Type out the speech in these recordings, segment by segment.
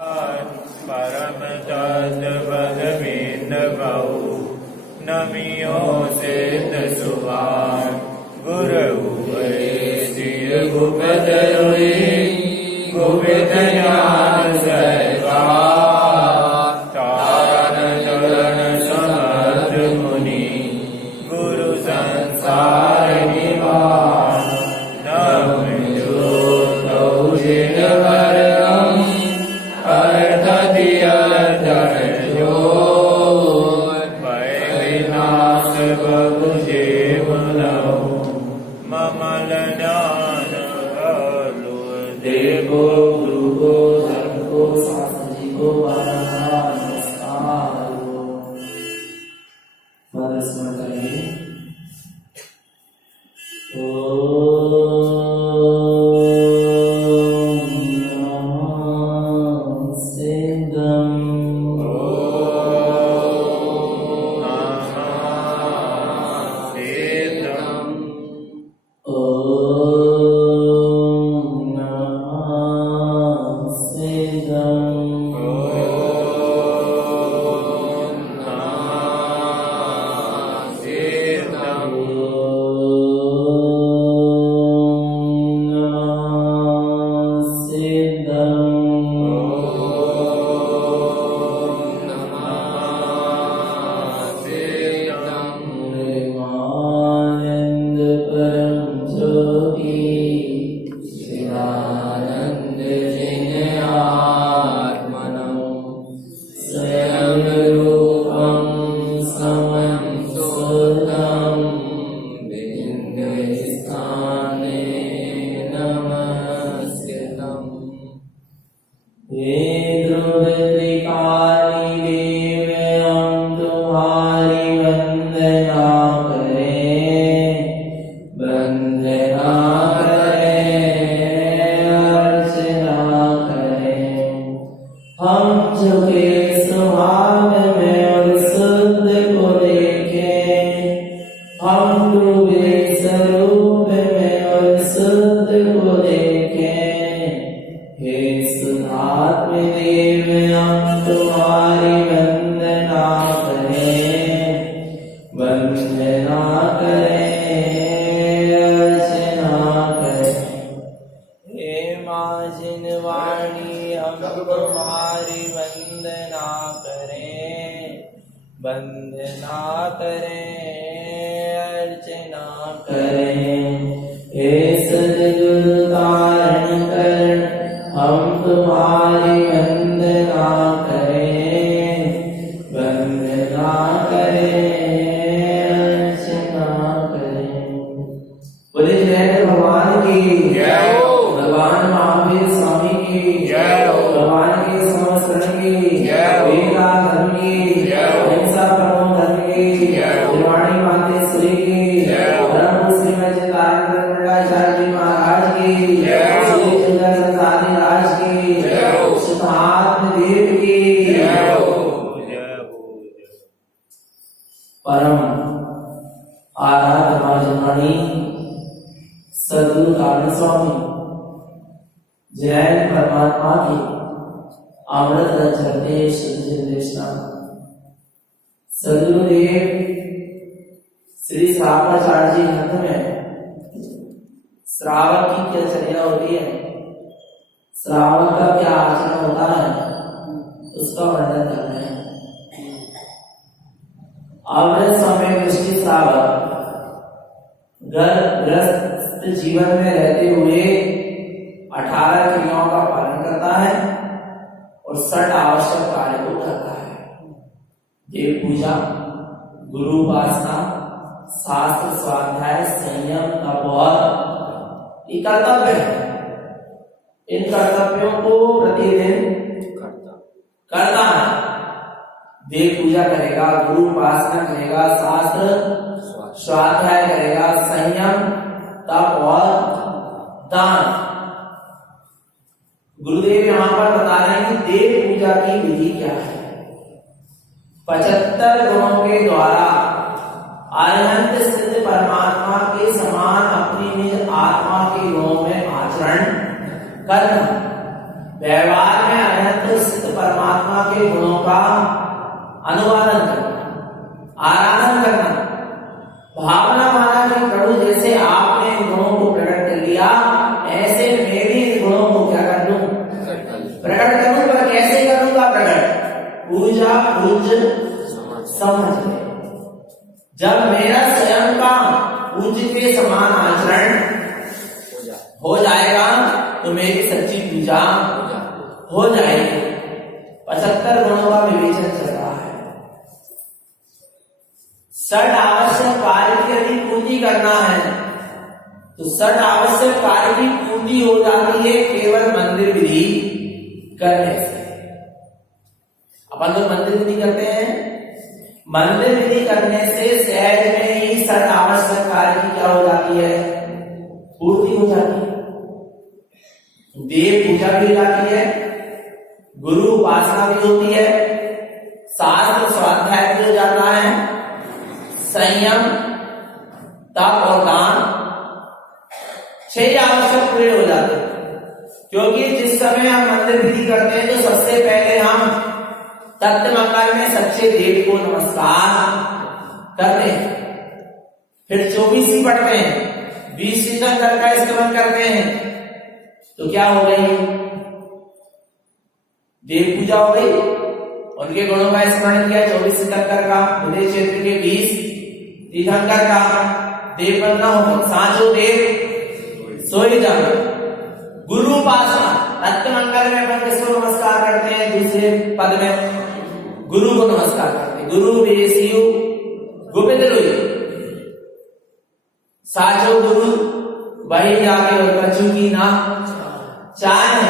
परम तत्पद बिंदु नमियो सिद्ध सुभान गुरु वैश्य गुपद गुपित ज्ञान सरकार तारण चरण समर्थ मुनि गुरु संसार निवास नम जो जिन हरम अर्थ दियर्थ जो भय विनाश बहु जीव लहु ममल ज्ञान बलु देवो गुरु को धर्म को शास्त्र जी को नमस्कार स्मरण करेंगे। वंदना करें अर्चना करें हे सद्गुरु तारण कर हम तुम्हारी वंदना करें वंदना करें अर्चना करें। बोले जय भगवान की जय हो, भगवान महावीर स्वामी की जय हो, भगवान की समस्त की जय हो, वेदा धर्म की जय हो, हिंसा परम धर्म की जय हो, गुरुवाणी मातेश्वरी की जय हो, धर्म श्रीमद आचार्य जी महाराज की जय हो, श्री चंद्र संसारी राज की जय हो, सिद्धार्थ देव की जय हो, जय हो। परम आराध्य महाजननी सद्गुरु कारण स्वामी जैन परमात्मा की अमृत चरणे देशना सद्गुरुदेव श्री श्रावणाचार्य जी ग्रंथ में श्रावण की क्या चर्या होती है, श्रावण का क्या आचरण होता है, उसका वर्णन कर रहे हैं। अमृत समय दृष्टि श्रावण ग्रस्त जीवन में रहते हुए 18 क्रियाओं का पालन करता है और 60 आवश्यक कार्य को करता है। देव पूजा, गुरु उपासना, शास्त्र स्वाध्याय, संयम, तपोवन ये कर्तव्य है। इन कर्तव्यों को प्रतिदिन करता है। देव पूजा करेगा, गुरु उपासना करेगा, शास्त्र स्वाध्याय करेगा, संयम, तप और दान। गुरुदेव यहाँ पर बता रहे हैं कि देव पूजा की विधि क्या है। 75 गुणों के द्वारा अनंत सिद्ध परमात्मा के समान अपनी निज आत्मा के गुणों में आचरण करना, व्यवहार में अनंत का अनुवादन करना, आराधन करना, भावना माना कि प्रभु जैसे आपने इन गुणों को प्रकट कर लिया ऐसे मैं भी इन गुणों को क्या कर लूं, प्रकट करूं। पर कैसे करूंगा प्रकट? पूजा पूज्य समझ ले। जब मेरा स्वयं का पूज्य के समान आचरण हो जाएगा तो मेरी सच्ची पूजा हो जाएगी। 75 गुणों का विवेचन चल रहा है। षट आवश्यक कार्य की यदि पूर्ति करना है तो षट आवश्यक कार्य की पूर्ति हो जाती है केवल मंदिर विधि करने से। अपन लोग मंदिर विधि करते हैं, मंदिर विधि करने से सहज में ही षट आवश्यक कार्य की क्या हो जाती है, पूर्ति हो जाती है। देव पूजा भी हो जाती है, गुरु उपासना भी होती है, शास्त्र स्वाध्याय भी हो जाता है, संयम, तप और दान 6 आवश्यक पूरे हो जाते हैं। क्योंकि जिस समय हम मंदिर विधि करते हैं तो सबसे पहले हम तत्व मंगल में सच्चे देव को नमस्कार करते हैं, फिर 24 ही पढ़ते हैं, 20 तीर्थंकर का स्मरण करते हैं। तो क्या हो गई, देव पूजा हो गई, उनके गुणों का स्मरण किया 24 तीर्थंकर का, उदय क्षेत्र के 20 तीर्थंकर का देव बनना हो, साचो देव सोई जाओ। गुरु उपासना, तत्व मंगल में अपन किसको नमस्कार करते हैं, दूसरे पद में गुरु को नमस्कार करते हैं, गुरु वेसियु गुपित लोई, साचो गुरु वही जाके और कछु की ना चाहे।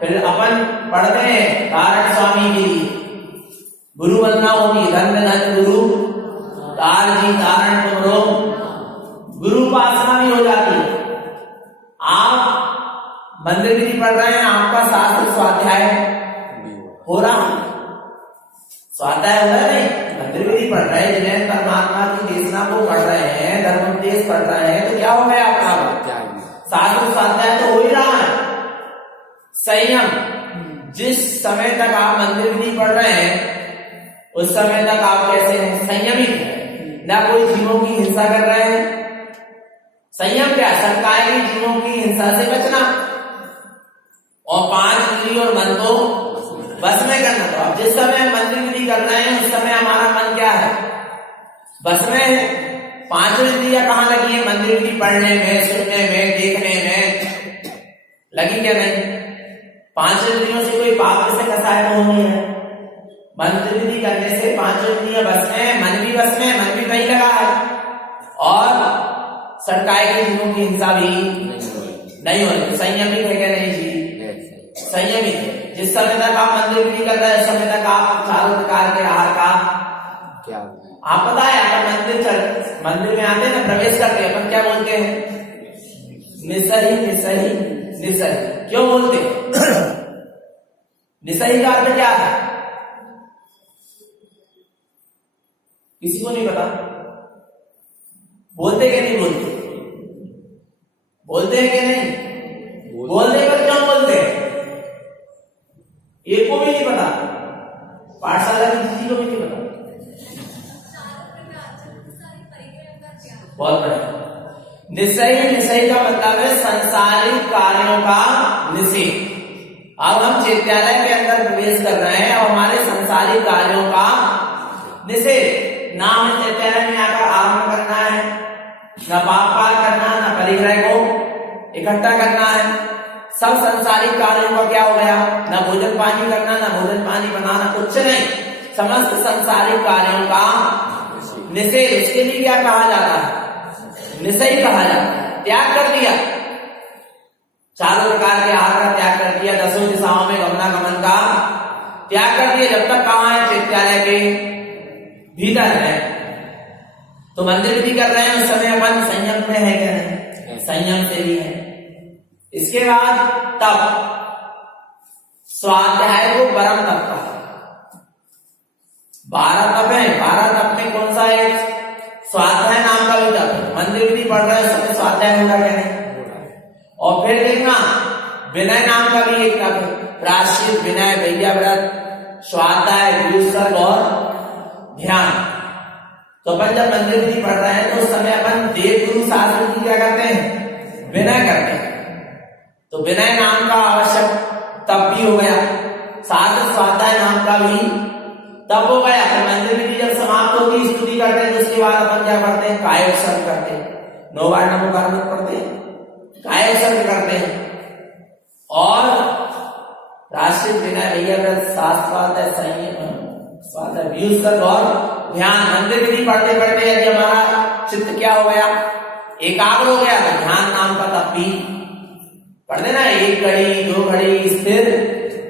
फिर अपन पढ़ते हैं तारक स्वामी की गुरु वंदना होती, धन धन गुरु तार जी तारण तुमरो, गुरु उपासना भी हो जाती है। आप मंदिर विधि पढ़ रहे हैं, आपका शास्त्र स्वाध्याय हो रहा है, स्वाध्याय हो रहा है नहीं, मंदिर विधि पढ़ रहे हैं, जिन्हें परमात्मा की देशना को पढ़ रहे हैं, धर्मोपदेश पढ़ रहे हैं, तो क्या हो गया आपका शास्त्र स्वाध्याय तो हो ही रहा है। संयम, जिस समय तक आप मंदिर विधि पढ़ रहे हैं उस समय तक आप कैसे हैं, संयमित हैं, ना कोई जीवों की हिंसा कर रहे हैं। संयम क्या, सरकारी जीवों की हिंसा से बचना और 5 इंद्रियों और मन को बस में करना। तो अब जिस समय हम मंदिर विधि कर रहे हैं उस समय हमारा मन क्या है, बस में है। 5 इंद्रियां कहाँ लगी है, मंदिर विधि पढ़ने में, सुनने में, देखने में लगी क्या, नहीं। 5 इंद्रियों से कोई पाप से कसाय तो नहीं है। मंदिर विधि करने से 5 इंद्रियां बस में, मन भी बस में, मन भी वही लगा है और सरकार के जीवों की हिंसा भी नहीं हो रही। संयमित है क्या, नहीं जी, संयमित है। जिस समय तक आप मंदिर विधि कर रहे हैं उस समय तक आप चारों प्रकार के आहार का क्या, आप पता है अगर मंदिर में आते हैं ना, प्रवेश करते हैं, अपन क्या बोलते हैं, निसही निसही निसही। क्यों बोलते हैं? निसही का अर्थ क्या है, किसी को नहीं पता? बोलते क्या नहीं बोलते, बोलते हैं कि नहीं, बोलते पर क्यों बोलते हैं, एक को भी नहीं पता, पाठशाला की किसी को भी नहीं पता। बहुत बढ़िया। निसही, निसही का मतलब है संसारिक कार्यों का निषेध। अब हम चैत्यालय के अंदर प्रवेश कर रहे हैं और हमारे संसारिक कार्यों का निषेध। ना हमें चैत्यालय में आकर आरंभ करना है, ना पाप पार करना, ना परिग्रह को इकट्ठा करना है। सब संसारिक कार्यों का क्या हो गया, ना भोजन पानी करना, ना भोजन पानी बनाना, कुछ नहीं। समस्त संसारिक कार्यों का निषेध, उसके लिए क्या कहा जाता है, निषेध कहा जाता है। त्याग कर दिया, चारों प्रकार के आहार का त्याग कर दिया, 10 दिशाओं में गमनागमन का त्याग कर दिया। जब तक कहाँ है, चैत्यालय के भीतर है। तो मंदिर विधि कर रहे हैं उस समय अपन संयम में है क्या, नहीं, संयम से ही है। इसके बाद तप, स्वाध्याय को परम तप का 12 तप है। 12 तप में कौन सा है, स्वाध्याय नाम का भी तप है। मंदिर विधि पढ़ रहे हैं उस समय स्वाध्याय होगा क्या, नहीं। और फिर देखना विनय नाम का भी एक तप है, प्रायश्चित, विनय, वैया व्रत, स्वाध्याय, व्युत्सर्ग और ध्यान। तो अपन जब मंदिर विधि पढ़ रहे हैं तो उस समय अपन देव गुरु शास्त्र की क्या करते हैं, विनय करते हैं। तो विनय नाम का आवश्यक तब भी हो गया, शास्त्र स्वाध्याय नाम का भी तब हो गया। फिर मंदिर विधि जब समाप्त होती है, स्तुति करते हैं, तो उसके बाद अपन क्या करते हैं, कायोत्सर्ग करते हैं। 9 बार नमोकार मत पढ़ते हैं, कायोत्सर्ग करते हैं। और राष्ट्रीय विनय, भैया व्रत, शास्त्राध्याय, संयम, स्वाध्याय, व्युत्सर्ग और ध्यान। मंदिर विधि पढ़ते पढ़ते यदि हमारा चित्त क्या हो गया, एकाग्र हो गया, तो ध्यान नाम का तप भी पढ़ देना। 1 घड़ी 2 घड़ी स्थिर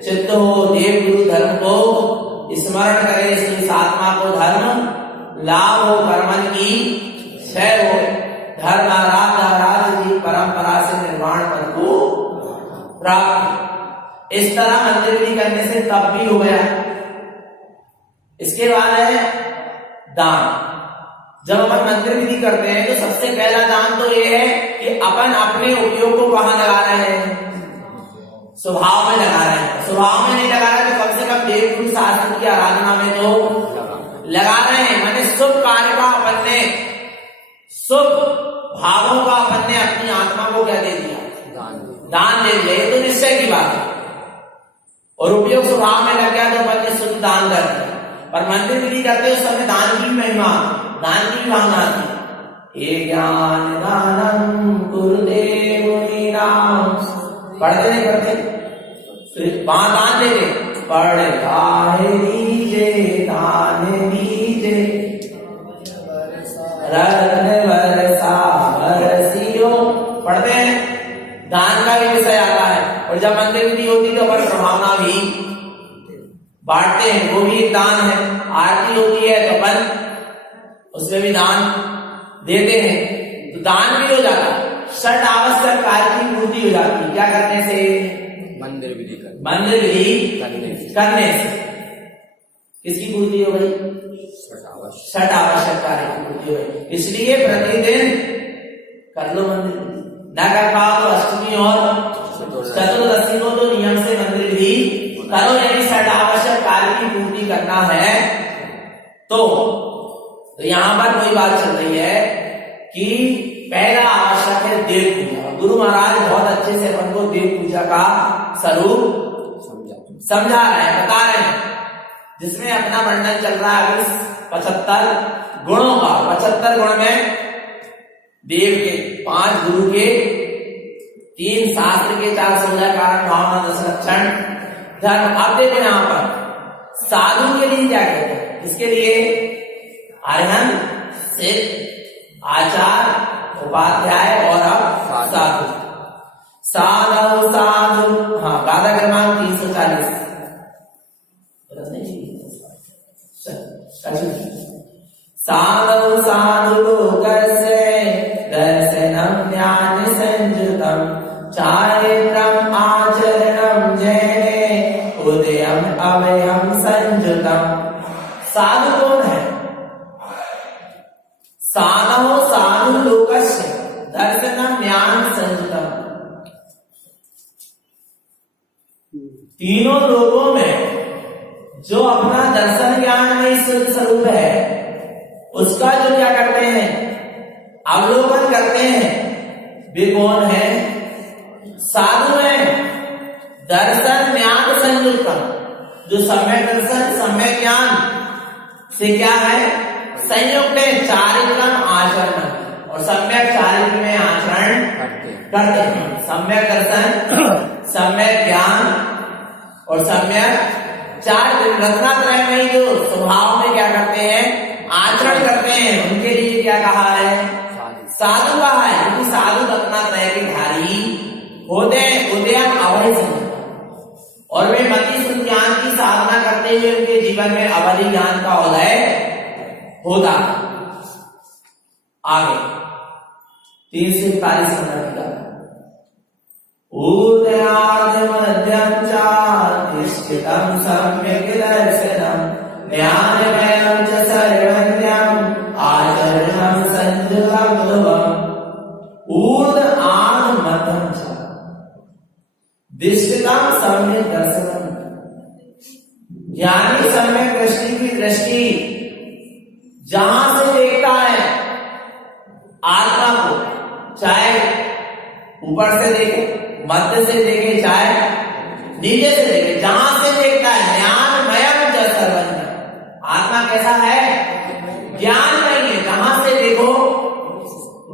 चित्त हो, देव गुरु धर्म को स्मरण करे, इस आत्मा को धर्म लाभ हो, कर्मन की क्षय हो, धर्म राज की परंपरा से निर्वाण पद को प्राप्त। इस तरह मंदिर विधि करने से तप भी हो गया। इसके बाद है दान। जब अपन मंदिर विधि करते हैं तो सबसे पहला दान तो ये है कि अपन अपने उपयोग को कहां लगा रहे हैं, स्वभाव में लगा रहे हैं। स्वभाव में नहीं लगा रहे तो कम से कम देव गुरु शास्त्र की आराधना में तो लगा रहे हैं। माने शुभ कार्य का अपन ने, शुभ भावों का अपन ने अपनी आत्मा को क्या दे दिया, दान दे दिया। ये तो निश्चय की बात है। और उपयोग स्वभाव में लग गया तो अपन ने शुद्ध दान कर दिया। पर मंदिर विधि करते उस समय दान की महिमा, दान की भावना थी। ये ज्ञान दानम गुरुदेव मुनीनाम, पढ़ते नहीं पढ़ते, वहां दान दे दे, पढ़ता है दीजे दान दीजे, रत्न वर्षा बरसियो, पढ़ते हैं। दान का भी विषय आता है। और जब मंदिर विधि होती तो अपन प्रभावना भी बांटते हैं, वो भी एक दान है। आरती होती है तो अपन उसमें भी दान देते हैं, तो दान भी हो जाता है। षट आवश्यक कार्य की पूर्ति हो जाती है। क्या करने से, मंदिर विधि करने से। किसकी पूर्ति हो गई, षट आवश्यक कार्य की पूर्ति हो गई। इसलिए प्रतिदिन कर लो मंदिर, न कर पाओ तो अष्टमी और चतुर्दशी को तो नियम से मंदिर विधि करो। यदि षट आवश्यक कार्य की पूर्ति करना है तो यहां पर कोई बात चल रही है कि पहला आवश्यक है देव पूजा। गुरु महाराज बहुत अच्छे से अपन को देव पूजा का स्वरूप समझा रहे हैं, बता रहे हैं, जिसमें अपना वर्णन चल रहा है 75 गुणों का। 75 गुण में देव के, 5 गुरु के, 3 शास्त्र के, 4 16 कारण भावना, 10 लक्षण धर्म। अब देखो यहां पर साधु के लिए क्या कहते हैं, इसके लिए अरहंत, सिद्ध, आचार्य, उपाध्याय और अब साधु। साधु साधु, हाँ, गाथा क्रमांक 340। साधु साधु लोकस्य दर्शनम ज्ञान संयुतम चारित्रम आचरणम जैने उदयम अभयम संयुतम। साधु कौन है, साधु साधु लोकस्य दर्शनम ज्ञान संयुतम। तीनों लोगों में जो अपना दर्शन ज्ञान में शुद्ध स्वरूप है, उसका जो क्या करते हैं, अवलोकन करते हैं, वे कौन है, साधु है। दर्शन ज्ञान संयुक्त, जो सम्यक दर्शन सम्यक ज्ञान से क्या है, संयुक्त है। चारित्रम आचरण, और सम्यक चारित्र में आचरण करते हैं। सम्यक दर्शन, सम्यक ज्ञान और सम्यक चार रत्नात्रय में जो स्वभाव में क्या करते हैं, आचरण करते हैं, उनके लिए क्या कहा है, साधु कहा है। क्योंकि साधु रत्नात्रय के धारी होते हैं, उदयम अवधि संयुक्त, और वे मति शुद्ध ज्ञान की साधना करते हुए उनके जीवन में अवधि ज्ञान का उदय होता। आगे 341 नंबर का उदयाद मध्यम चातिष्ठितम सम्यक दर्शनम ज्ञानमयं च सर्वज्ञम आचरणं संयुक्तं ध्रुवम्। ऊर्ध आद मध्यम च दिष्टितम सम्यक दर्शनम, ज्ञानी सम्यक दृष्टि की दृष्टि जहां से देखता है आत्मा को, चाहे ऊपर से देखे, मध्य से देखे, चाहे नीचे से देखे, जहां से देखता है ज्ञानमयम च सर्वज्ञ। आत्मा कैसा है? ज्ञानमय है। जहां से देखो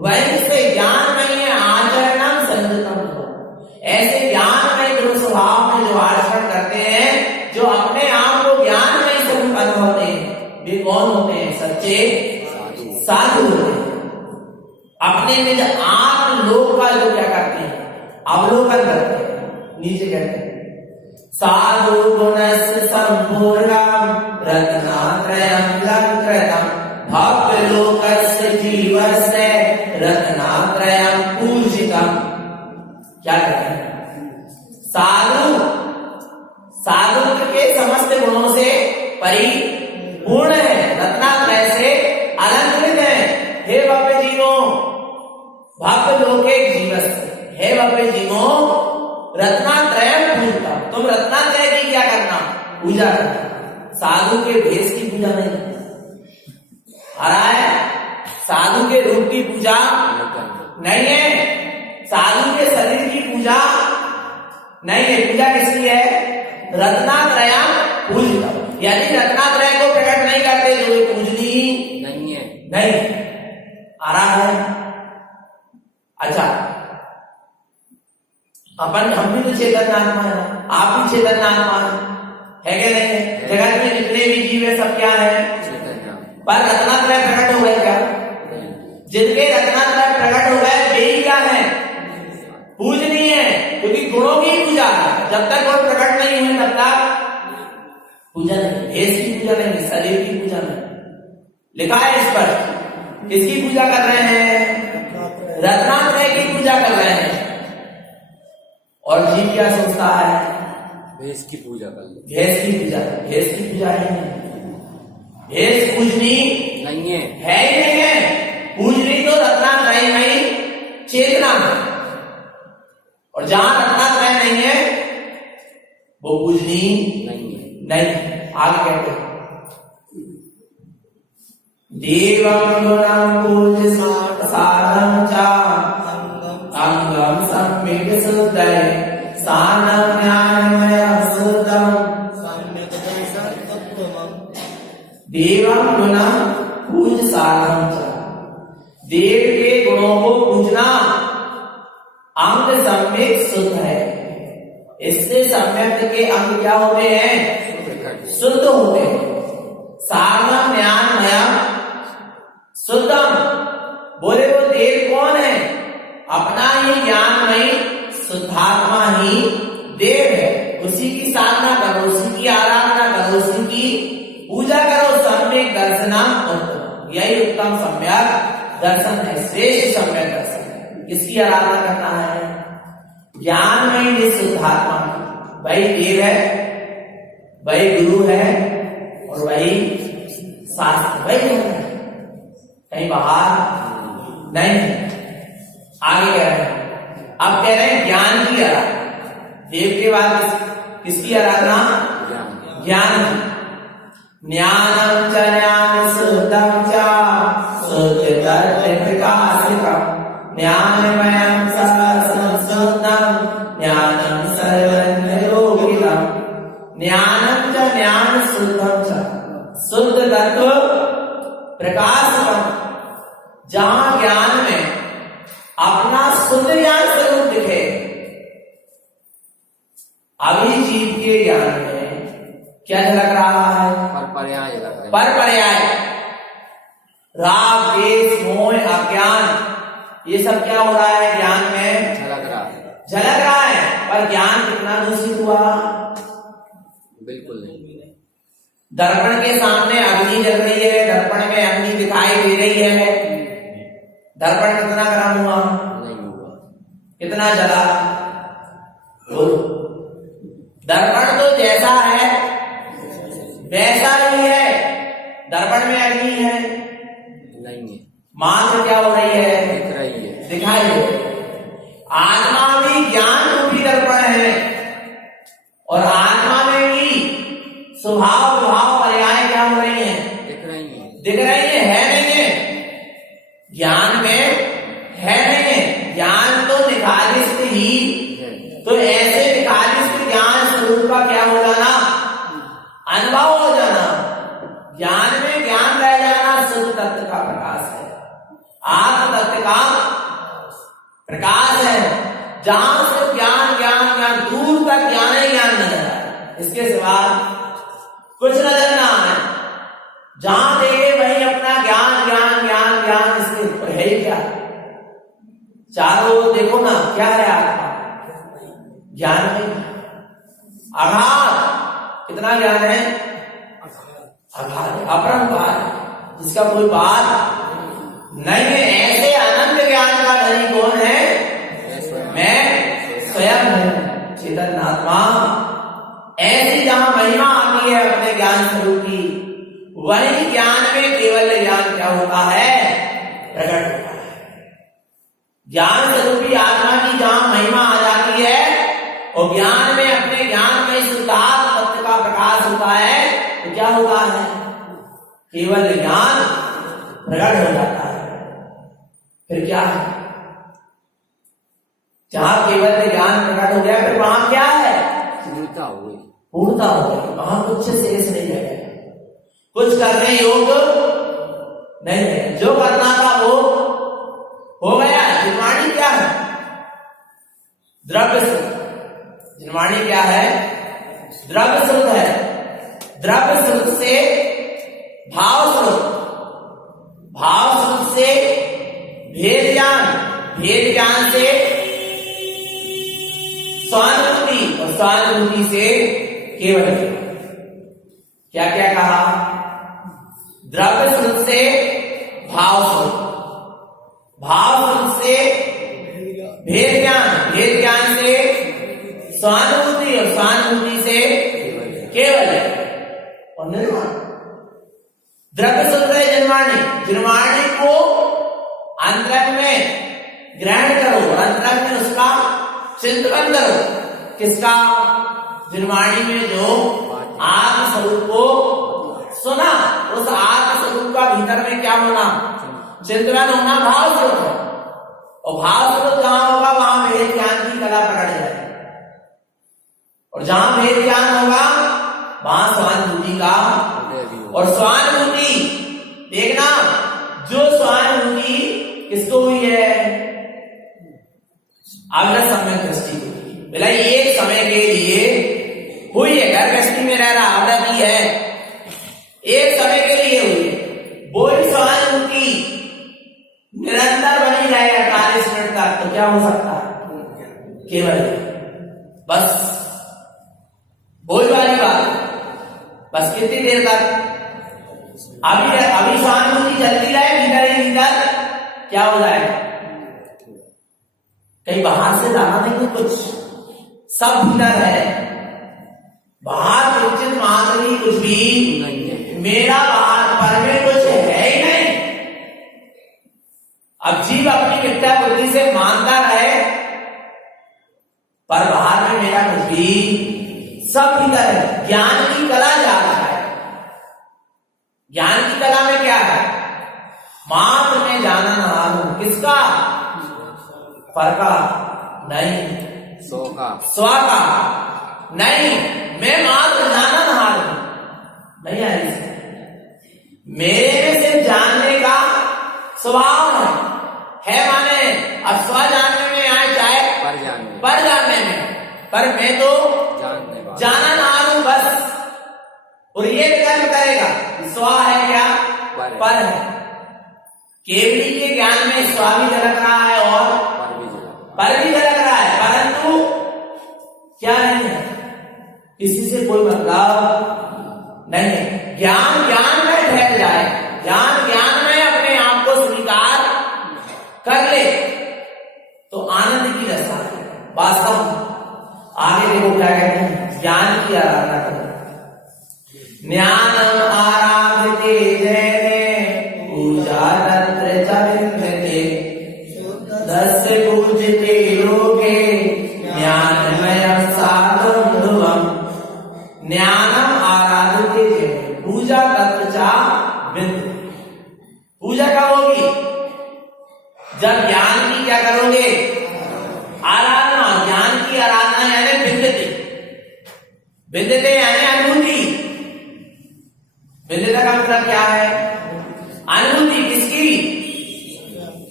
वहीं से ज्ञानमय है। आचरणम संयुतम हो, ऐसे ज्ञानमय गुरु स्वभाव में जो आचरण करते हैं, जो अपने आप को ज्ञानमय स्वरूप अनुभवते हैं, वे कौन होते हैं? सच्चे साधु होते हैं। अपने निज आत्मलोक का जो क्या करते हैं? अवलोकन करते हैं। नीचे कहते हैं साधु गुणस्य संपूर्णम रत्नात्रयं लंकृतम भव्य लोकस्य जीवस्य रत्नात्रयं पूजितम। क्या कहते हैं? साधु के समस्त गुणों से परिपूर्ण है, रत्नात्रय से अलंकृत है। हे भव्य जीवों, भव्य लोके जीवस्य, हे भव्य जीवों, रत्नात्रयं पूजितम। तुम रत्नात्रय की क्या करना? पूजा करना। साधु के भेष की पूजा नहीं आ रहा है, साधु के रूप की पूजा नहीं है, साधु के शरीर की पूजा नहीं है। पूजा किसकी है? रत्नात्रयं पूजितम। यदि रत्नात्रय को प्रकट नहीं करते तो ये पूजनीय नहीं है। नहीं आ रहा है। अच्छा, हम भी तो चेतन आत्मा है, आप भी चेतन आत्मा है क्या नहीं है? जगत में जितने भी जीव है सब क्या है? पर रत्नात्रय प्रकट हो गए क्या? जिनके रत्नात्रय प्रकट हो गए वे ही क्या है? पूजनीय है, क्योंकि गुणों की पूजा है। जब तक वो प्रकट नहीं हुए तब तक पूजा नहीं। भेष की पूजा नहीं, शरीर की पूजा नहीं। लिखा है इस पर, किसकी पूजा कर रहे हैं? रत्नात्रय की पूजा कर रहे हैं। और जीव क्या सोचता है? भेष की पूजा कर लो। भेष की पूजा, भेष की पूजा ही नहीं। भेष पूजनी नहीं है, है ही नहीं है। पूजनी तो रत्नात्रय में ही चेतना है, और जहां रत्नात्रय नहीं है वो पूजनी नहीं है। नहीं। आगे कहते हैं देवं गुणं पूज साधं च अंगम सम्यक सुदय सानं ज्ञानमयं सुदं सम्यक दर्शनोत्तमम्। देवं गुणं पूज साधं च, देव के गुणों को पूजना अंग सम्यक शुद्ध है। इससे सम्यक के अंग क्या होते हैं? शुद्ध होते हैं। साधन ज्ञानमयं शुद्धम, बोले वो देव कौन है? अपना ही ज्ञानमयी शुद्धात्मा ही देव है। उसी की साधना करो, उसी की आराधना करो, उसी की पूजा करो। सम्यक दर्शनम उत्तम, यही उत्तम सम्यक दर्शन है, श्रेष्ठ सम्यक दर्शन है। किसकी आराधना करना है? ज्ञानमयी शुद्धात्मा, वही देव है, वही गुरु है, और वही शास्त्र, वही है, कहीं बाहर नहीं। आगे कह रहे हैं, अब कह रहे हैं ज्ञान की आराधना। देव के बाद किसकी आराधना? ज्ञान की। ज्ञानम च ज्ञान शुद्धम च शुद्ध प्रकाशितम ज्ञानमयं संशुद्धं ज्ञानं सर्वनिरोगितम्। ज्ञानम च ज्ञान शुद्धम च, शुद्ध तत्व प्रकाशितम, जहां ज्ञान में अपना शुद्ध ज्ञान स्वरूप दिखे। अभी जीव के ज्ञान में क्या झलक रहा है? पर पर्याय, राग द्वेष मोह अज्ञान, ये सब क्या हो रहा है? ज्ञान में झलक रहा है। पर ज्ञान कितना दूषित हुआ? बिल्कुल नहीं। दर्पण के सामने अग्नि जल रही है, दर्पण में अग्नि दिखाई दे रही है, दर्पण कितना गर्म हुआ? नहीं हुआ। कितना जला? दर्पण तो जैसा है वैसा ही है, दर्पण में अग्नि है नहीं है, मात्र क्या हो रही है? दिख रही है, दिखाई दे। आत्मा भी ज्ञान रूपी दर्पण है, और आत्मा में भी स्वभाव विभाव पर्याय क्या हो रही है? दिख रही है। दिख रही है नहीं है? ज्ञान में है नहीं है? ज्ञान तो निखालिस्त ही, तो ऐसे निखालिस्त ज्ञान स्वरूप का क्या हो जाना? अनुभव हो जाना। ज्ञान में ज्ञान रह जाना शुद्ध तत्व का प्रकाश है, आत्म तत्व का प्रकाश है, जहां से ज्ञान ज्ञान ज्ञान दूर तक ज्ञान ही ज्ञान नजर आए, इसके सिवा कुछ नजर ना आए। जहां देखे वही अपना ज्ञान ज्ञान ज्ञान ज्ञान, इसके ऊपर है ही क्या? चारों ओर देखो ना, क्या है आत्मा? ज्ञान में आघात, कितना ज्ञान है? अगाध अपरंपार, जिसका कोई बात नहीं है। ऐसे अनंत ज्ञान का धनी कौन है? मैं स्वयं हूं, चेतन आत्मा। ऐसी जहां महिमा आती है अपने ज्ञान स्वरूप की, वही ज्ञान में केवल ज्ञान क्या होता है? प्रकट होता है। ज्ञान स्वरूपी आत्मा की जहां महिमा आ जाती है और ज्ञान में अपने ज्ञान में शुद्धात्म तत्व का प्रकाश होता है, तो क्या होता है? केवल ज्ञान प्रकट हो जाता है। फिर क्या है? जहां केवल ज्ञान प्रकट हो गया, फिर वहां क्या है? पूर्णता हो गई। पूर्णता हो गई, वहां कुछ शेष नहीं है, कुछ करने योग्य नहीं है। जो करना था वो हो गया। निर्वाणी क्या है? द्रव्य स्रोत। निर्वाणी क्या है? द्रव्य स्रोत है। द्रव्य स्रोत से भाव स्रोत, भाव स्रोत से भेद ज्ञान, भेद ज्ञान से स्वानुभूति और स्वानुभूति से केवल। क्या क्या कहा? द्रव्य स्रोत से भाव स्रोत, भाव स्रोत से भेद ज्ञान, भेद ज्ञान से स्वानुभूति और स्वानुभूति से केवल और निर्वाण। द्रव्य स्रोत है निर्वाणी, निर्वाणी को अंतरंग में ग्रहण करो, अंतरंग में उसका चिंतन करो। किसका? निर्वाणी में जो आत्म स्वरूप को सुना, उस आत्म स्वरूप का भीतर में क्या होना? चिंतन होना। भाव स्रोत है, और भाव स्रोत जहां होगा वहां भेद ज्ञान की कला प्रकट जाएगी, और जहां भेद ज्ञान होगा वहां स्वानुभूति का। और स्वानुभूति देखना, जो स्वानुभूति किसको हुई है? अग्र सम्यक दृष्टि को। बोला एक समय के लिए हुई है, घर गृहस्थी में रह रहा अवधि है, एक समय के लिए हुई है। वो स्वानुभूति निरंतर बनी रहेगा 40 मिनट तक, तो क्या हो सकता है? केवल बस वही वाली बात, बस कितनी देर तक? अभी स्वानुभूति चलती रहे, भीतर ही भीतर क्या हो जाएगा? कहीं बाहर से जाना नहीं, कुछ सब भीतर है। बाहर किंचित मात्र ही कुछ भी नहीं है। मेरा बाहर पर में कुछ है ही नहीं। अब जीव अपनी मिथ्या बुद्धि से मानता रहे, पर बाहर में मेरा कुछ भी, सब भीतर है। ज्ञान की कला जा रहा है। ज्ञान की कला में क्या है? मात्र में जानन हारू। किसका? पर का नहीं, स्व का नहीं। मैं मात्र जानन हारू नहीं है। मेरे में से जानने का स्वभाव है माने अब स्व जानने में आए चाहे पर जानने में, पर मैं तो जानन हारू बस। और ये विकल्प करेगा, स्व है क्या? पर है। केवली के ज्ञान में स्व भी झलक रहा है और पर भी झलक रहा है, परंतु क्या नहीं है? किसी से कोई मतलब नहीं है। ज्ञान ज्ञान में ठहर जाए, ज्ञान ज्ञान में अपने आप को स्वीकार कर ले, तो आनंद की दशा है वास्तव। आगे देखो क्या कहते हैं, ज्ञान की आराधना करो। ज्ञानम आराधते जैने पूजा तंत्र चविंदते, दस पूजते लोगे ज्ञानमयं साधुं ध्रुवम्। ज्ञानम आराधते जब ज्ञान की क्या करोगे? आराधना। ज्ञान की आराधना यानी विदिते। विदिते यानी अनुभूति। विदिता का मतलब क्या है? अनुभूति। किसकी?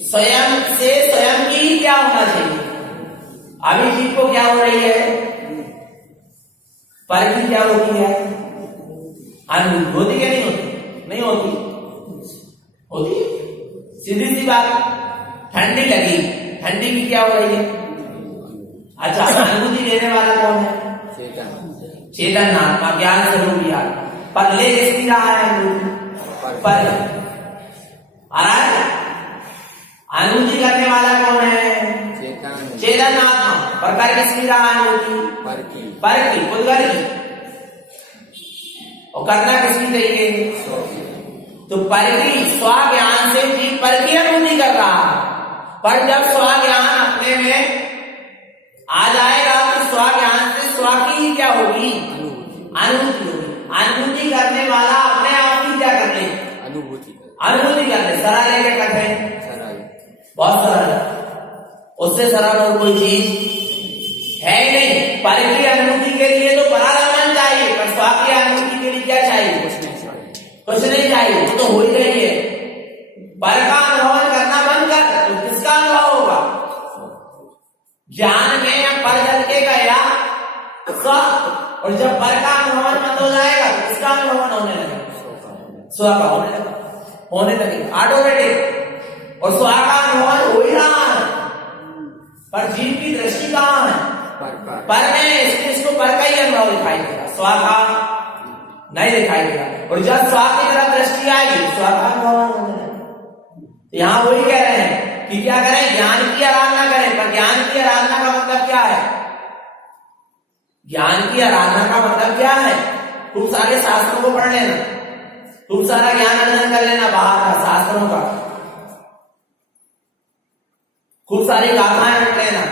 स्वयं से स्वयं की ही क्या होना चाहिए? अभी जीव को क्या हो रही है? पर की क्या होती है? अनुभूति होती क्या नहीं होती? नहीं होती। होती है। सीधी सी बात, ठंडी लगी, ठंडी की क्या हो रही है? अच्छा, अनुभूति देने वाला कौन है? चेतन आत्मा, ज्ञान स्वरूप आत्मा। पर ले किसकी रहा है अनुभूति? पर। आ रहा है? अनुभूति करने वाला कौन है? चेतन आत्मा। पर कर किसकी रहा है अनुभूति? पर की, उद्गर की। और करना किसकी चाहिए? तो पर की स्वज्ञान से जीव पर की अनुभूति कर रहा है। पर जब स्वज्ञान अपने में आ जाएगा तो स्वज्ञान से स्व की ही क्या होगी? अनुभूति होगी। अनुभूति करने वाला अपने आप की क्या कर ले? अनुभूति कर ले। सरल है क्या कठिन? बहुत सरल है। उससे सरल और कोई चीज है ही नहीं। पर की अनुभूति के लिए तो परागमन चाहिए, पर स्व की अनुभूति के लिए क्या चाहिए? कुछ नहीं चाहिए। वो तो हो ही रही है। पर का अनुभव करना बंद कर तो किसका अनुभव होगा? ज्ञान में या पर जल के गया स्व। और जब पर का अनुभव बंद हो जाएगा तो किसका अनुभव होने लगेगा? स्व का होने लगेगा ऑटोमेटिक। और स्व का अनुभव हो ही रहा है, पर जीव की दृष्टि कहां है? पर में। इसको पर का ही अनुभव दिखाई देगा, स्व का नहीं दिखाई देगा। और जब स्व की तरफ दृष्टि आएगी स्व का अनुभव। यहां वही कह रहे हैं कि क्या करें? ज्ञान की आराधना करें। पर ज्ञान की आराधना का मतलब क्या है? ज्ञान की आराधना का मतलब क्या है? खूब सारे शास्त्रों को पढ़ लेना, खूब सारा ज्ञान अर्जन कर लेना बाहर का, शास्त्रों का, खूब सारी गाथाएं रख लेना।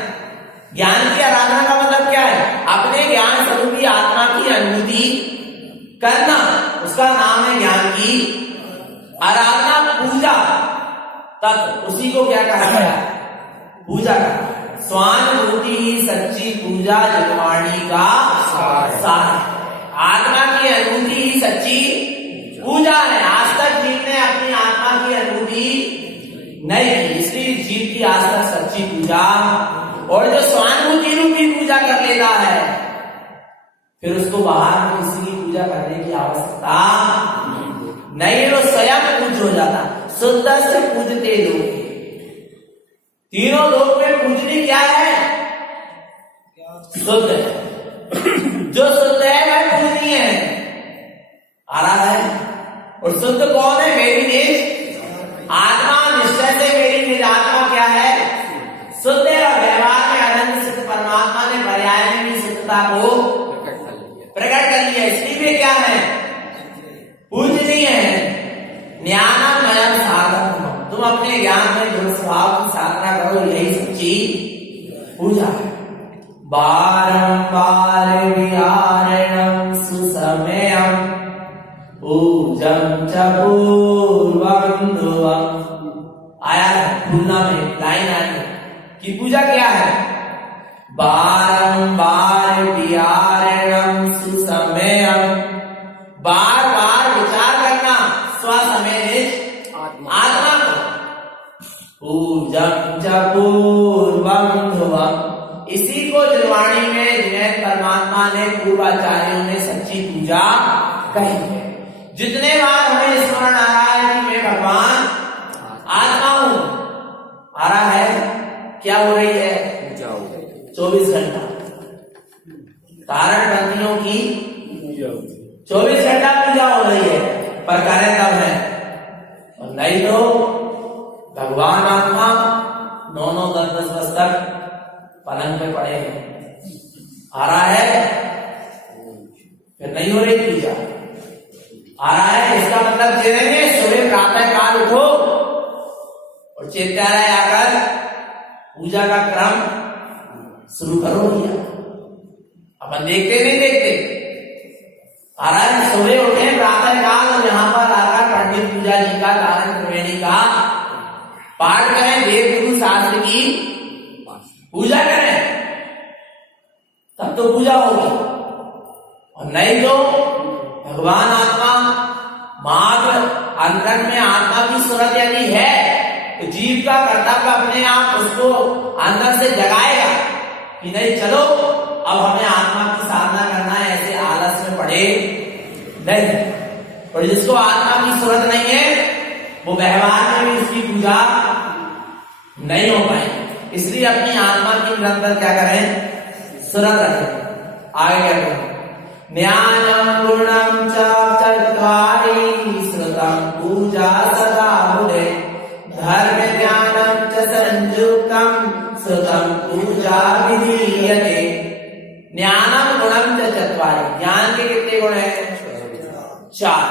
ज्ञान की आराधना का मतलब क्या है? अपने ज्ञान स्वरूपी आत्मा की अनुभूति करना, उसका नाम है ज्ञान की आराधना। पूजा तत्व, उसी को क्या कहा गया? पूजा का। स्वानुभूति ही सच्ची पूजा जगवाणी का सार। आत्मा की अनुभूति ही सच्ची पूजा है। आज तक जीव ने अपनी आत्मा की अनुभूति नहीं की, इसलिए जीव की आज तक सच्ची पूजा। और जो स्वानुभूति रूपी पूजा कर लेता है फिर उसको बाहर में किसी की पूजा करने की आवश्यकता नहीं, वो स्वयं पूज हो जाता। शुद्ध से पूजते लोग। तीनों लोग में पूजनी क्या है? शुद्ध है। जो शुद्ध है वह पूजनीय है। आ रहा है? और शुद्ध कौन है? मेरी निज आत्मा। निश्चय से मेरी निज आत्मा क्या है? शुद्ध है। और व्यवहार में अनंत सिद्ध परमात्मा ने पर्याय में भी शुद्धता को प्रकट कर लिया। इसलिए क्या है? पूजनीय है। ज्ञानम मयम साधन। तुम अपने ज्ञान में जो स्वभाव की साधना करो, यही सच्ची पूजा है। बारंबार विहारणम सुसमयम पूजम च पूर्वं ध्रुवम्। आया भूलना में लाइन आई कि पूजा क्या है? बारंबार विहारणम सुसमयम। बार बार विचार करना स्वसमय आत्मा को। पूजम च पूर्वं ध्रुवम्। इसी को निर्वाणी में जिन्हें परमात्मा ने पूर्वाचार्यों ने सच्ची पूजा कही है। जितने बार हमें स्मरण आ रहा है कि मैं भगवान आत्मा हूं, आ रहा है, क्या हो रही है? पूजा हो रही है 24 घंटा। कारण बंदियों की 24 घंटा पूजा हो रही है, पर करें तब है। और नहीं तो भगवान आत्मा 9-9 10-10 वर्ष तक पलंग पे पड़े हैं। आ रहा है? फिर नहीं हो रही पूजा। आ रहा है? इसका मतलब चलेंगे सुबह प्रातः काल उठो और चेत्यालय आकर पूजा का क्रम शुरू करो। भैया अपन देखते नहीं देखते। आ रहा है? सुबह उठे प्रातः काल और यहाँ पर आकर पंडित पूजा जी का कारण त्रिवेणी का पाठ करें, देव गुरु नहीं तो भगवान आत्मा मात्र अंदर में आत्मा की सूरत यदि है तो जीव का कर्तव्य अपने आप उसको अंदर से जगाएगा कि नहीं चलो अब हमें आत्मा की साधना करना है, ऐसे आलस में पड़े नहीं। और जिसको आत्मा की सूरत नहीं है वो व्यवहार में भी उसकी पूजा नहीं हो पाएगी। इसलिए अपनी आत्मा की निरंतर क्या करें, सूरत रखें। आगे क्या करें, ज्ञानम गुणम च चत्वारि श्रुतम पूजा सदा मुदे धर्म ज्ञानम च संयुक्तम श्रुतम पूजा विधीयते। ज्ञानम गुणम च चत्वारि, ज्ञान के कितने गुण हैं, 4।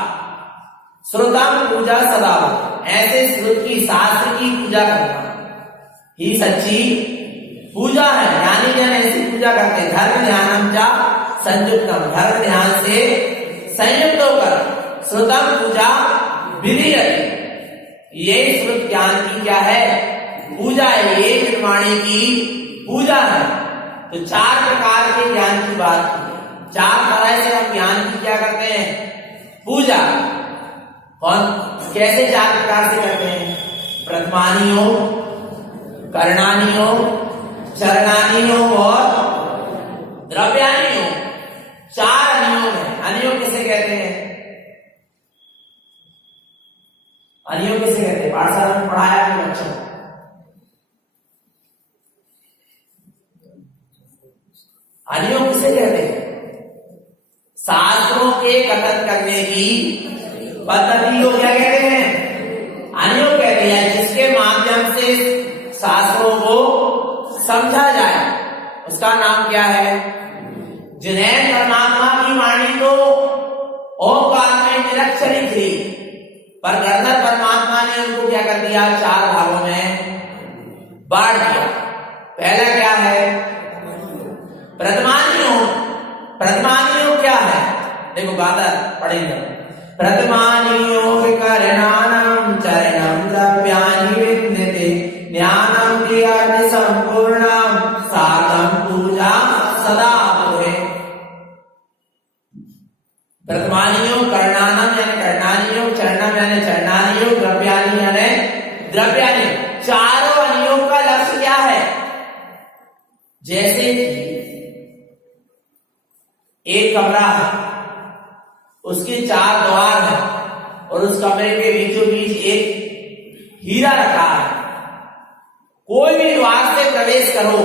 श्रुतम पूजा सदा, ऐसे श्रुत की शास्त्र की पूजा करना ही सच्ची पूजा है। ज्ञानी जन ऐसी पूजा करते। धर्म ध्यानम च संयुक्तम, धर्म ध्यान से संयुक्त होकर श्रुतम पूजा विधीयते। ये श्रुत ज्ञान की क्या है, पूजा है, ये निर्माणी की पूजा है। तो 4 प्रकार के ज्ञान की बात की, 4 तरह से हम ज्ञान की क्या करते हैं, पूजा। कौन कैसे 4 प्रकार से करते हैं, प्रथमानियों, करणानियों, चरणानियों और द्रव्यानियों। 4 अनियोग है। अनियोग किसे कहते हैं, अनियोग किसे कहते हैं, पाठशाला में पढ़ाया है बच्चों। अनियोग किसे कहते हैं, शास्त्रों के कथन करने की पद्धति को क्या कहते हैं, अनियोग कहते हैं। जिसके माध्यम से शास्त्रों को समझा जाए उसका नाम क्या है, जिन्हें परमात्मा की वाणी तो ओंकार में निरक्षरी थी, पर गंधर्व परमात्मा ने उनको क्या कर दिया, 4 भागों में बांट दिया। पहला क्या है, प्रथमानियों। प्रथमानियों क्या है, देखो गाता पढ़ेंगे। प्रथमानियों विकरणानां चरणं द्रव्यानि विद्यते ज्ञानं क्रियार्थ संपूर्णं साधं पूजा सदा मुदे। प्रथमानियों, करणानां यानी करणानियों, चरणम यानी चरणानियों, द्रव्यानि यानी द्रव्यानि। 4 अनियों का लक्ष्य क्या है, जैसे एक कमरा है, उसके 4 द्वार है और उस कमरे के बीचों बीच एक हीरा रखा है। कोई भी द्वार से प्रवेश करो,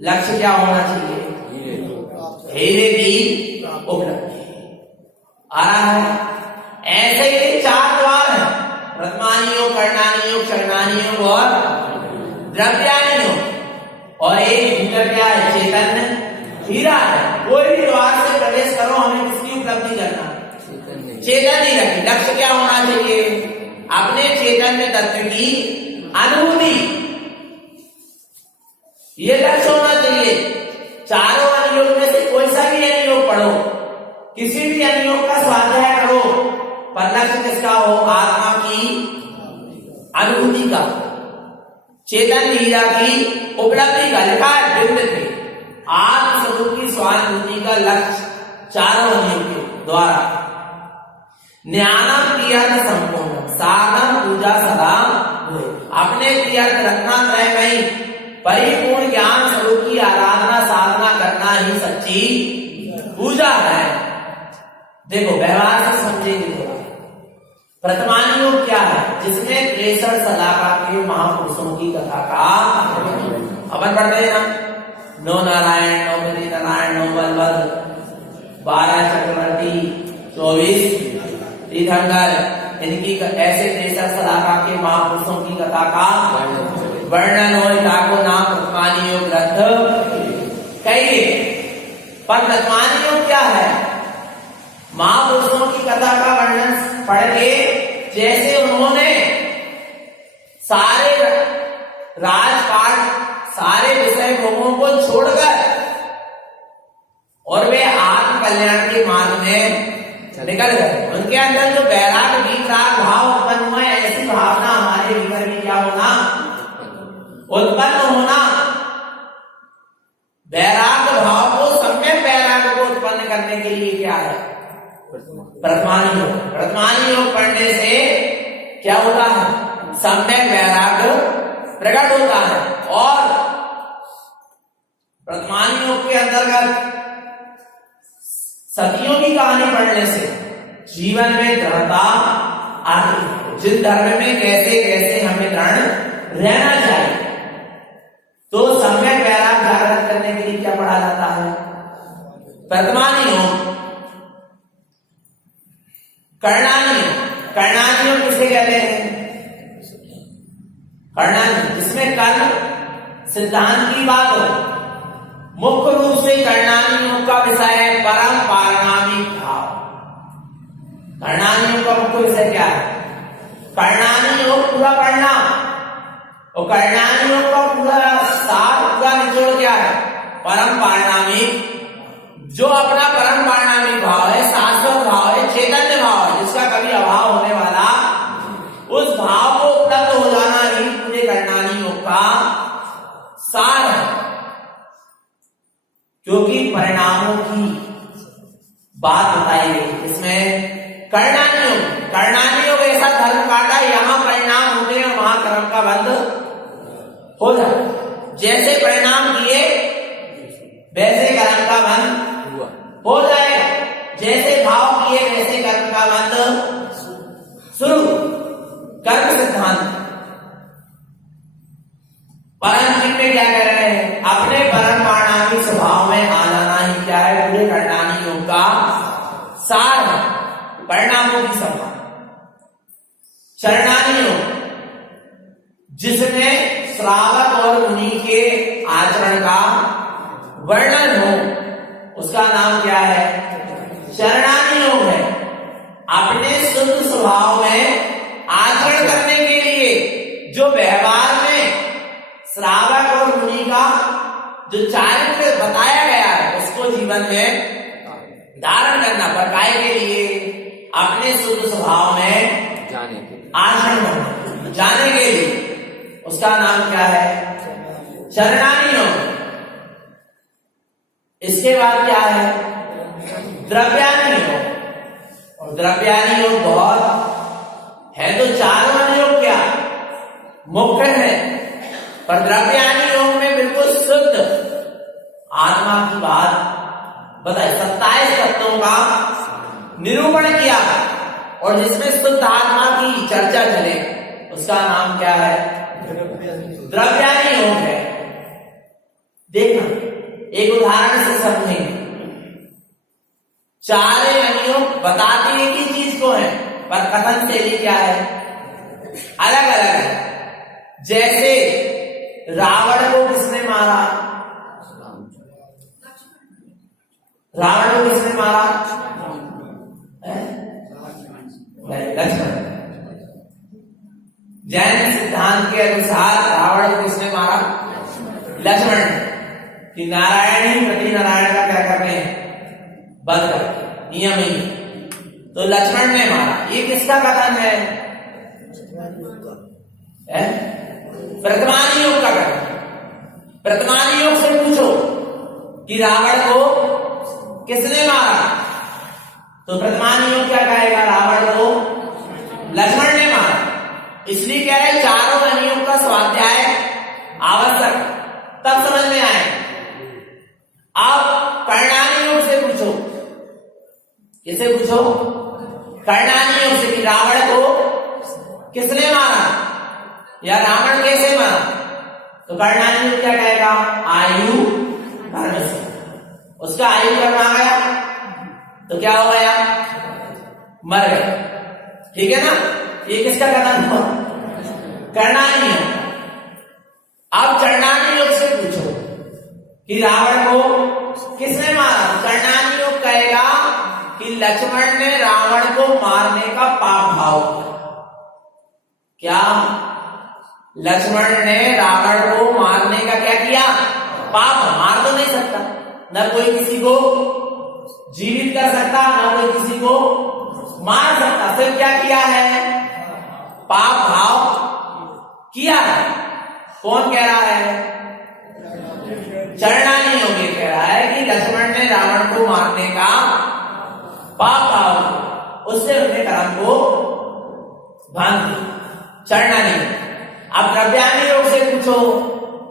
लक्ष्य क्या होना चाहिए, हीरे की उपलब्धि। आ रहा है, ऐसे ही 4 द्वार है, प्रथमानियों, करणानियों, चरणानियों और द्रव्यानियों। और एक भीतर क्या है, चैतन्य हीरा है। कोई भी द्वार से प्रवेश करो, हमें किसकी उपलब्धि करना, चेतन ही रखी। लक्ष्य क्या होना चाहिए, अपने चैतन्य तत्व की अनुभूति, ये लक्ष्य होना चाहिए। 4 अनियोग में से कोई सा भी अनियोग पढ़ो, किसी भी अनियोग का स्वाध्याय करो, पर लक्ष्य किसका हो, आत्मा की अनुभूति का, चेतन हीरा की उपलब्धि का। लिखा है बिंद आत्म स्वरूप की स्वानुभूति का लक्ष्य 4 अनियोग के द्वारा। ज्ञानम क्रियार्थ संपूर्ण साधन पूजा सदा हुए। अपने क्रियार्थ रखना त्रय नहीं, परिपूर्ण ज्ञान स्वरूप की आराधना साधना करना ही सच्ची पूजा है। देखो व्यवहार से समझेंगे। प्रथमानियोग क्या है, जिसने 63 सलाका के महापुरुषों की कथा का अपन पढ़ते हैं ना, 9 नारायण, 9 बद्री नारायण, 9 बलभद्र, 12 चक्रवर्ती, 24 तीर्थंकर, इनकी ऐसे 63 सलाका के महापुरुषों की कथा का वर्णन हो, को नाम प्रथमानियोग ग्रंथ कहिए। पर प्रथमानियोग क्या है, महापुरुषों की कथा का वर्णन पढ़ के, जैसे उन्होंने सारे राजपाट, सारे विषय भोगों को छोड़कर और वे आत्म कल्याण के मार्ग में निकल गए। उनके अंदर जो वैराग्य विराग भाव उत्पन्न हुआ, ऐसी भावना हमारे भीतर भी क्या होना, उत्पन्न होना। वैराग्य भाव को सम्यक करने के लिए क्या है? वर्तमान योग। वर्तमान योग पढ़ने से क्या होता है? सम्यक वैराग्य प्रकट होता है। और वर्तमान योग के अंतर्गत सतियों की कहानी पढ़ने से जीवन में दृढ़ता आती है। जिस धर्म में कैसे कैसे हमें दृढ़ रहना चाहिए। तो सम्यक वैराग्य जागृत करने के लिए क्या पढ़ा जाता है? वर्तमान योग। कर्णानी योग। कर्णानी योग किसे कहते हैं? कर्णानी, जिसमें कर्म सिद्धांत की बात हो। मुख्य रूप से कर्णानी योग का विषय है परम पारणामिक भाव। कर्णानी योग का मुख्य विषय क्या है? कर्णानी योग पूरा पढ़ना। और कर्णानी योग का पूरा सार, पूरा निचोड़ क्या है? परम पारणामिक, जो अपना परम पारणामिक भाव है, शाश्वत भाव है, चैतन्य भाव है, जिसका कभी अभाव होने वाला, उस भाव को उपलब्ध हो जाना ही पूरे कर्णानी योग का सार है। क्योंकि परिणामों की बात बताई गई इसमें कर्णानी योग। कर्णानी योग ऐसा धर्म काटा, यहां परिणाम होते हैं और वहां कर्म का बंध हो जाए। जैसे परिणाम किए वैसे कर्म का बंध हो जाए। जैसे भाव किए वैसे कर्म का बंध शुरू। कर्म सिद्धांत परम जी में क्या कह रहे हैं? अपने परम पारणामिक स्वभाव में आ जाना ही क्या है? पूरे कर्णानी योग का सार है। परिणामों की सभा। शरणानी योग, जिसमें श्रावक और मुनि के आचरण का वर्णन हो, उसका नाम क्या है? शरणानी योग है। अपने शुद्ध स्वभाव में आचरण करने के लिए जो व्यवहार में श्रावक और मुनि का जो चारित्र बताया गया है, उसको जीवन में धारण करना। पर काय के लिए? अपने शुद्ध स्वभाव में जाने के लिए, आचरण करना, जाने के लिए। उसका नाम क्या है? शरणानी योग। इसके बाद क्या है? द्रव्यानी योग। और द्रव्यानी योग बहुत है, तो चारों योग क्या मुख्य है, पर द्रव्यानी योग में बिल्कुल शुद्ध आत्मा की बात बताई। 27 तत्वों का निरूपण किया और जिसमें शुद्ध आत्मा की चर्चा चले, उसका नाम क्या है? द्रव्यानी योग है। देखना, एक उदाहरण से समझेंगे। चारे अनियोग बताती एक ही चीज को है, पर कथन शैली क्या है? अलग अलग है। जैसे रावण को किसने मारा? रावण को किसने मारा? लक्ष्मण। जैन सिद्धांत के अनुसार रावण को किसने मारा? लक्ष्मण। कि नारायण ही प्रति नारायण का क्या करते हैं? बंद करते नियम ही। तो लक्ष्मण ने मारा, ये किसका कथन है? वर्तमान योग का कथन। वर्तमान योग से पूछो कि रावण को किसने मारा, तो वर्तमान योग क्या कहेगा? रावण को लक्ष्मण ने मारा। इसलिए क्या है? चारों अनियोग का स्वाध्याय आवश्यक, तब समझ में आए। अब कर्णानी योग से पूछो। किसे पूछो? कर्णानी योग से कि रावण को किसने मारा या रावण कैसे मारा, तो कर्णानी योग क्या कहेगा? आयु धर्म से। उसका आयु कर्म आ गया तो क्या हो गया? मर गया। ठीक है ना? ये किसका कथन हुआ? कर्णानी योग। अब चरणानी योग से पूछो कि रावण को किसने मारा, कर्णानी योग कहेगा कि लक्ष्मण ने रावण को मारने का पाप भाव किया। क्या? लक्ष्मण ने रावण को मारने का क्या किया? पाप। मार तो नहीं सकता, न कोई किसी को जीवित कर सकता, न कोई किसी को मार सकता। फिर क्या किया है? पाप भाव किया है। कौन कह रहा है? चरणानी योग कह रहा है कि लक्ष्मण ने रावण को मारने का पाप भाव, उससे उन्हें कर्म को बांध दिया, चढ़ना नहीं। अब द्रव्यानी योग से पूछो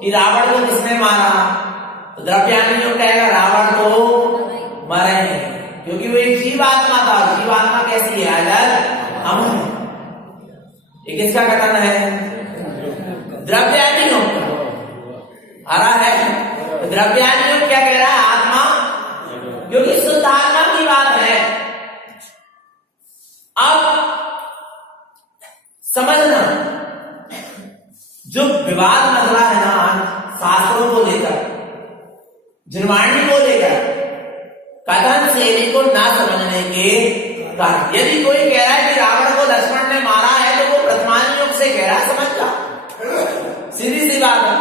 कि रावण को किसने मारा, तो द्रव्यानी योग कहेगा रावण तो मरा ही नहीं, क्योंकि वो एक जीवात्मा था। जीवात्मा कैसी है? अजर अमर है। ये किसका कथन है? द्रव्यानी योग आ रहा है। तो द्रव्यानी योग क्या कह रहा है? आत्मा, क्योंकि शुद्ध आत्मा की बात है। अब समझना, जो विवाद मसला है ना शास्त्रों को लेकर, जिनवाणी को लेकर, कथन शैली को ना समझने के कारण, यदि कोई कह रहा है कि रावण को लक्ष्मण ने मारा है तो वो वर्तमान योग से कह रहा है, समझ जा, सीधी सी बात है।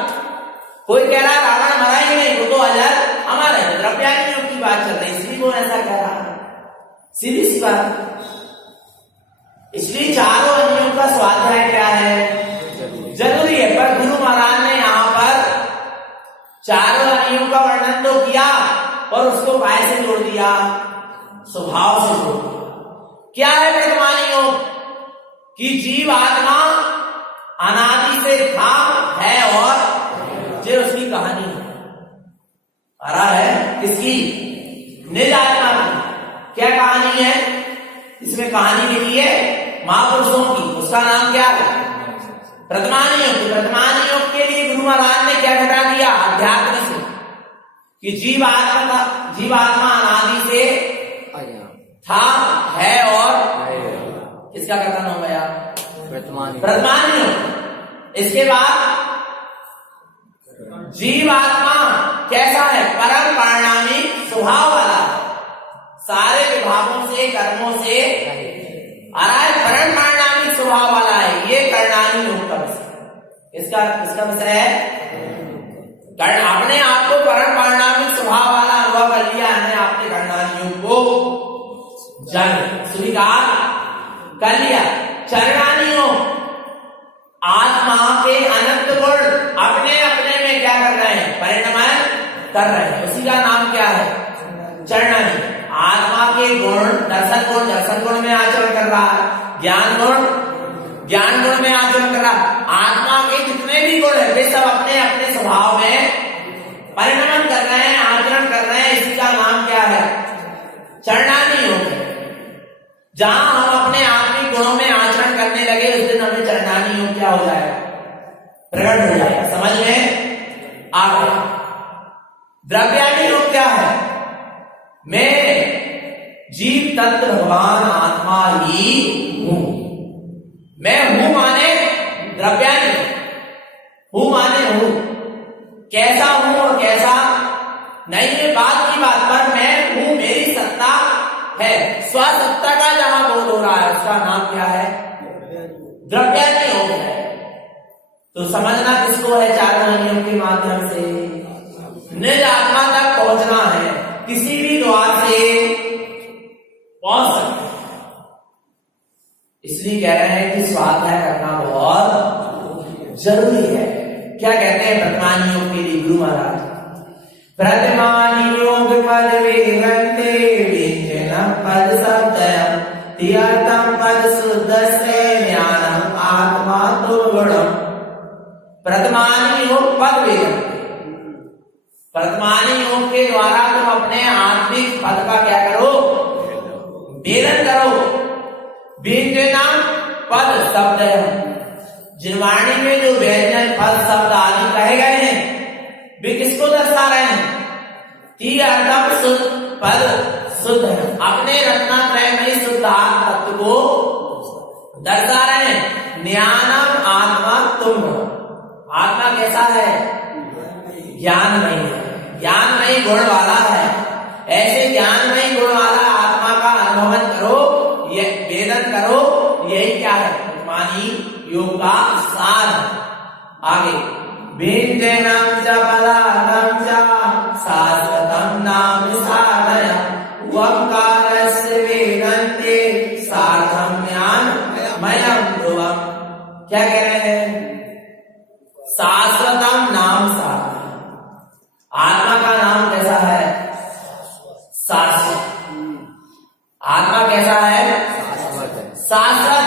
कोई कह रहा है रावण मरा ही नहीं, वो तो अजर अमर है, द्रव्यानी योग की बात चल रही, इसलिए वो ऐसा कह रहा है, सीधी सी बात। इसलिए चारों अंगों का स्वाध्याय क्या है? जरूरी है। पर गुरु महाराज ने यहाँ पर चारों अंगों का वर्णन तो किया और उसको काय से जोड़ दिया? स्वभाव से जोड़ दिया। क्या है वर्तमान योग? कि जीव आत्मा अनादि से था, है और जो उसकी कहानी है। आ रहा है किसकी? निज आत्मा की। क्या कहानी है? इसमें कहानी लिखी है महापुरुषों की, उसका नाम क्या है? वर्तमान योग। वर्तमान योग के लिए गुरु महाराज ने क्या घटा दिया? अध्यात्म से, कि जीवात्मा अनादि से था, है और किसका कथन हो गया? वर्तमान योग। इसके बाद जीवात्मा कैसा है? परम परिणामी स्वभाव वाला, सारे विभागों से, कर्मों से आ रहा है, परम परिणामी स्वभाव वाला है। ये कर्णानी योग का विषय, इसका विषय है। अपने आप को परम परिणामी स्वभाव वाला अनुभव कर लिया है, आपने कर्णानी योग को जान स्वीकार कर लिया। चरणानी योग, आत्मा के अनंत गुण अपने अपने में क्या कर रहे हैं? परिणमन कर रहे हैं, उसी का नाम क्या है? चरणानी। आत्मा के गुण, दर्शन गुण में आचरण कर रहा है, ज्ञान गुण में आचरण कर रहा है। आत्मा के जितने भी गुण है वे सब अपने अपने स्वभाव में परिणमन कर रहे हैं, आचरण कर रहे हैं, इसी का नाम क्या है? चरणानी योग है। जहां हम अपने आत्मिक गुणों में आचरण करने लगे, उस दिन हमें चरणानी योग क्या हो जाएगा? प्रकट हो जाएगा। समझ में आ गया? द्रव्यानी योग क्या है? मैं जीव तत्व भगवान आत्मा ही हूं। मैं हूं माने द्रव्यानी, हूं माने हूं, कैसा हूं और कैसा नहीं है बात की बात पर मैं हूं, मेरी सत्ता है। स्वसत्ता का जहां बोध हो रहा है उसका नाम क्या है? द्रव्यानी योग है। तो समझना किसको है? चारों नियम के माध्यम से निज आत्मा तक पहुंचना है, किसी भी द्वार से पहुंच सकते हैं। इसलिए कह रहे हैं कि स्वाध्याय करना बहुत जरूरी है। क्या कहते हैं वर्तमान योग के लिए गुरु महाराज? वर्तमान योग पद वेदन्ते व्यंजन पद शब्दयम् तीर्थम पद शुद्ध से ज्ञानम आत्मा तो गुणम। वर्तमान योग पद वेदन्ते, वर्तमान योग के द्वारा तुम अपने आत्मिक पद का क्या करो? वेदन करो। व्यंजना पद शब्द है, जिनवाणी में जो व्यंजन पद शब्द आदि कहे गए हैं वे किसको दर्शा रहे हैं? तीर्थम शुद्ध पद शुद्ध है, अपने रत्नात्रय में शुद्ध तत्व को दर्शा रहे हैं। ज्ञानम आत्मा तुम, आत्मा कैसा है? ज्ञानमयी है, ज्ञानमयी गुण वाला है। ऐसे ज्ञानमयी गुण वाला आत्मा का अनुभवन करो, ये वेदन करो। यही क्या है? वर्तमानी योग का सार। आगे व्यंजनम च पदार्थम च शाश्वतम नाम साधय ओंकारस्य वेदन्ते सार्थम ज्ञानमयम् ध्रुवम्। क्या कह रहे हैं? शाश्वतम नाम साधय, आत्मा का नाम कैसा है? स्वभाव कैसा है? शाश्वत है। शाश्वत।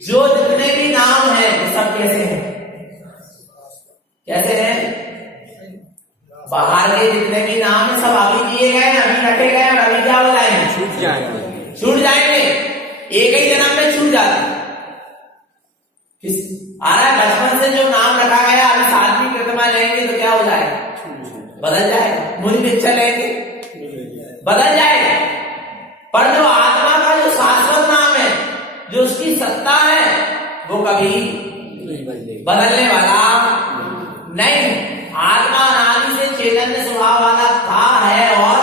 जो जितने भी नाम है वो सब कैसे हैं? कैसे हैं? बाहर के जितने भी नाम है सब अभी दिए गए, अभी रखे गए, और अभी क्या हो जाएंगे? छूट जाएंगे। छूट जाएंगे। एक ही जन्म में छूट जाते। आ रहा है बचपन से जो नाम रखा गया, अभी 7वीं प्रतिमा लेंगे तो क्या हो जाएगा? बदल जाएगा। मुझ दीक्षा लेंगे बदल जाएगा। पर जो आत्मा का जो शाश्वत नाम है, जो उसकी सत्ता है, वो कभी बदलने वाला नहीं। आत्मा अनादि से चैतन्य स्वभाव वाला था, है और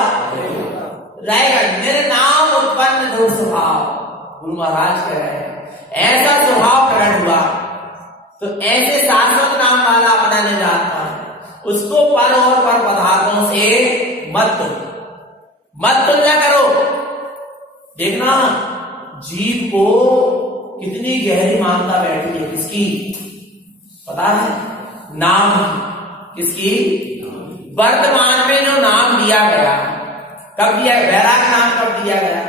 रहेगा। निर्नाम उत्पन्न ध्रुव स्वभाव, गुरु महाराज कह रहे हैं। ऐसा स्वभाव प्रकट हुआ तो ऐसे शाश्वत नाम वाला अपनाने जाता है, उसको पर और पर पदार्थों से मत तुलना करो। देखना जीव को कितनी गहरी मानता बैठी है। किसकी? पता है? नाम। किसकी? वर्तमान में जो नाम दिया गया, कब दिया? वैराग नाम कब दिया गया?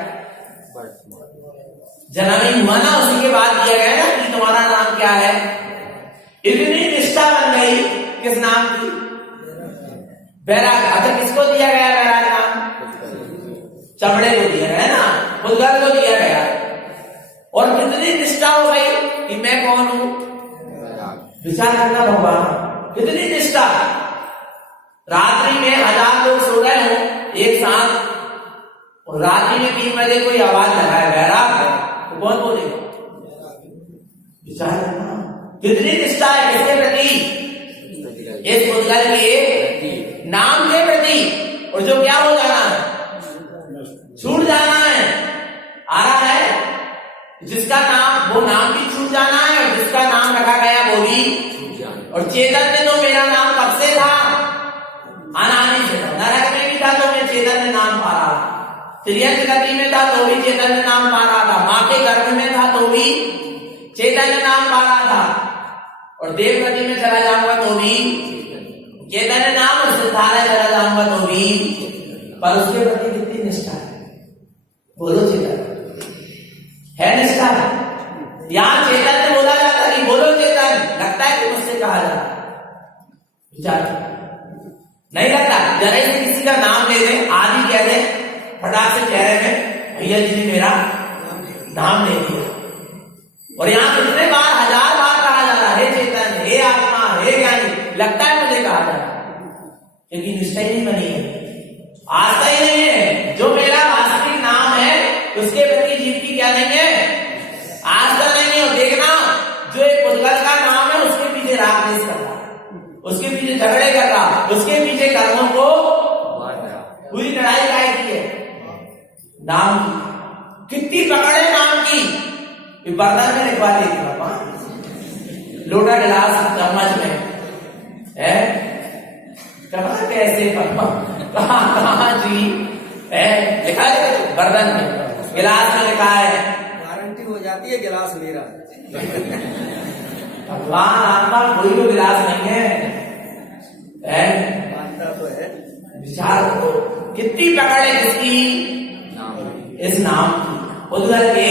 जन्म ही हुआ ना, उसी के बाद दिया गया ना कि तुम्हारा नाम क्या है। इतनी निष्ठा बन गई किस नाम की? वैराग। अच्छा, किसको दिया गया वैराग नाम? चमड़े को दिया गया ना, बुद्धर को दिया गया। और कितनी निष्ठा हो गई कि मैं कौन हूं? विचार करना भगवान, कितनी निष्ठा। रात्रि में 1000 लोग सो रहे हो एक साथ, और रात्रि में 3 बजे कोई आवाज लगाए वैराग, तो कौन बोलेगा? विचार करना कितनी निष्ठा है। किसके प्रति? इस मुद्गल के नाम के प्रति। और जो क्या हो जाना है? छूट जाना है। आ रहा है जिसका नाम, वो नाम भी छूट जाना है, और जिसका नाम रखा गया वो भी। और चैतन्य तो मेरा नाम कब से था? अनादि से था। नरक में भी था तो मैं चैतन्य नाम पा रहा था। त्रियंत गति में था तो भी चैतन्य नाम पा रहा था। माँ के गर्भ में था तो भी चैतन्य नाम पा रहा था। और देव गति में चला जाऊंगा तो भी चैतन्य नाम, और सिद्धालय चला जाऊंगा तो भी। पर उसके प्रति कितनी निष्ठा है? बोलो चैतन्य है निष्ठा। यहां चैतन्य बोला जाता है, बोलो चैतन्य, लगता है कि मुझसे कहा जाता। विचार नहीं लगता। जरा से किसी का नाम ले दे, आदि कह दे, फटाक से चेहरे में भैया जी ने मेरा नाम ले दिया। और यहाँ कितने बार, 1000 बार कहा जा रहा है, हे चैतन्य, हे आत्मा, हे ज्ञानी, लगता है मुझे कहा जा रहा है, लेकिन निष्ठा ही नहीं बनी है, आस्था ही नहीं है। जो मेरा वास्तविक नाम है उसके प्रति जीव की क्या नहीं है? आस्था नहीं है। और देखना, जो एक पुद्गल का नाम है उसके पीछे राग द्वेष कर रहा, उसके पीछे झगड़े कर रहा, उसके पीछे कर्मों को पूरी लड़ाई काय की है नाम की। कितनी पकड़े नाम की। बर्तन में लिखवा देगी पापा, लोटा गिलास चम्मच में है, कहा कैसे पापा, कहा जी है, लिखा है बर्तन में, गिलास में लिखा है, गारंटी हो जाती है गिलास मेरा। भगवान आत्मा कोई भी गिलास नहीं है, मानता तो है। विचार करो कितनी पकड़ है किसकी? इस नाम की, उधर के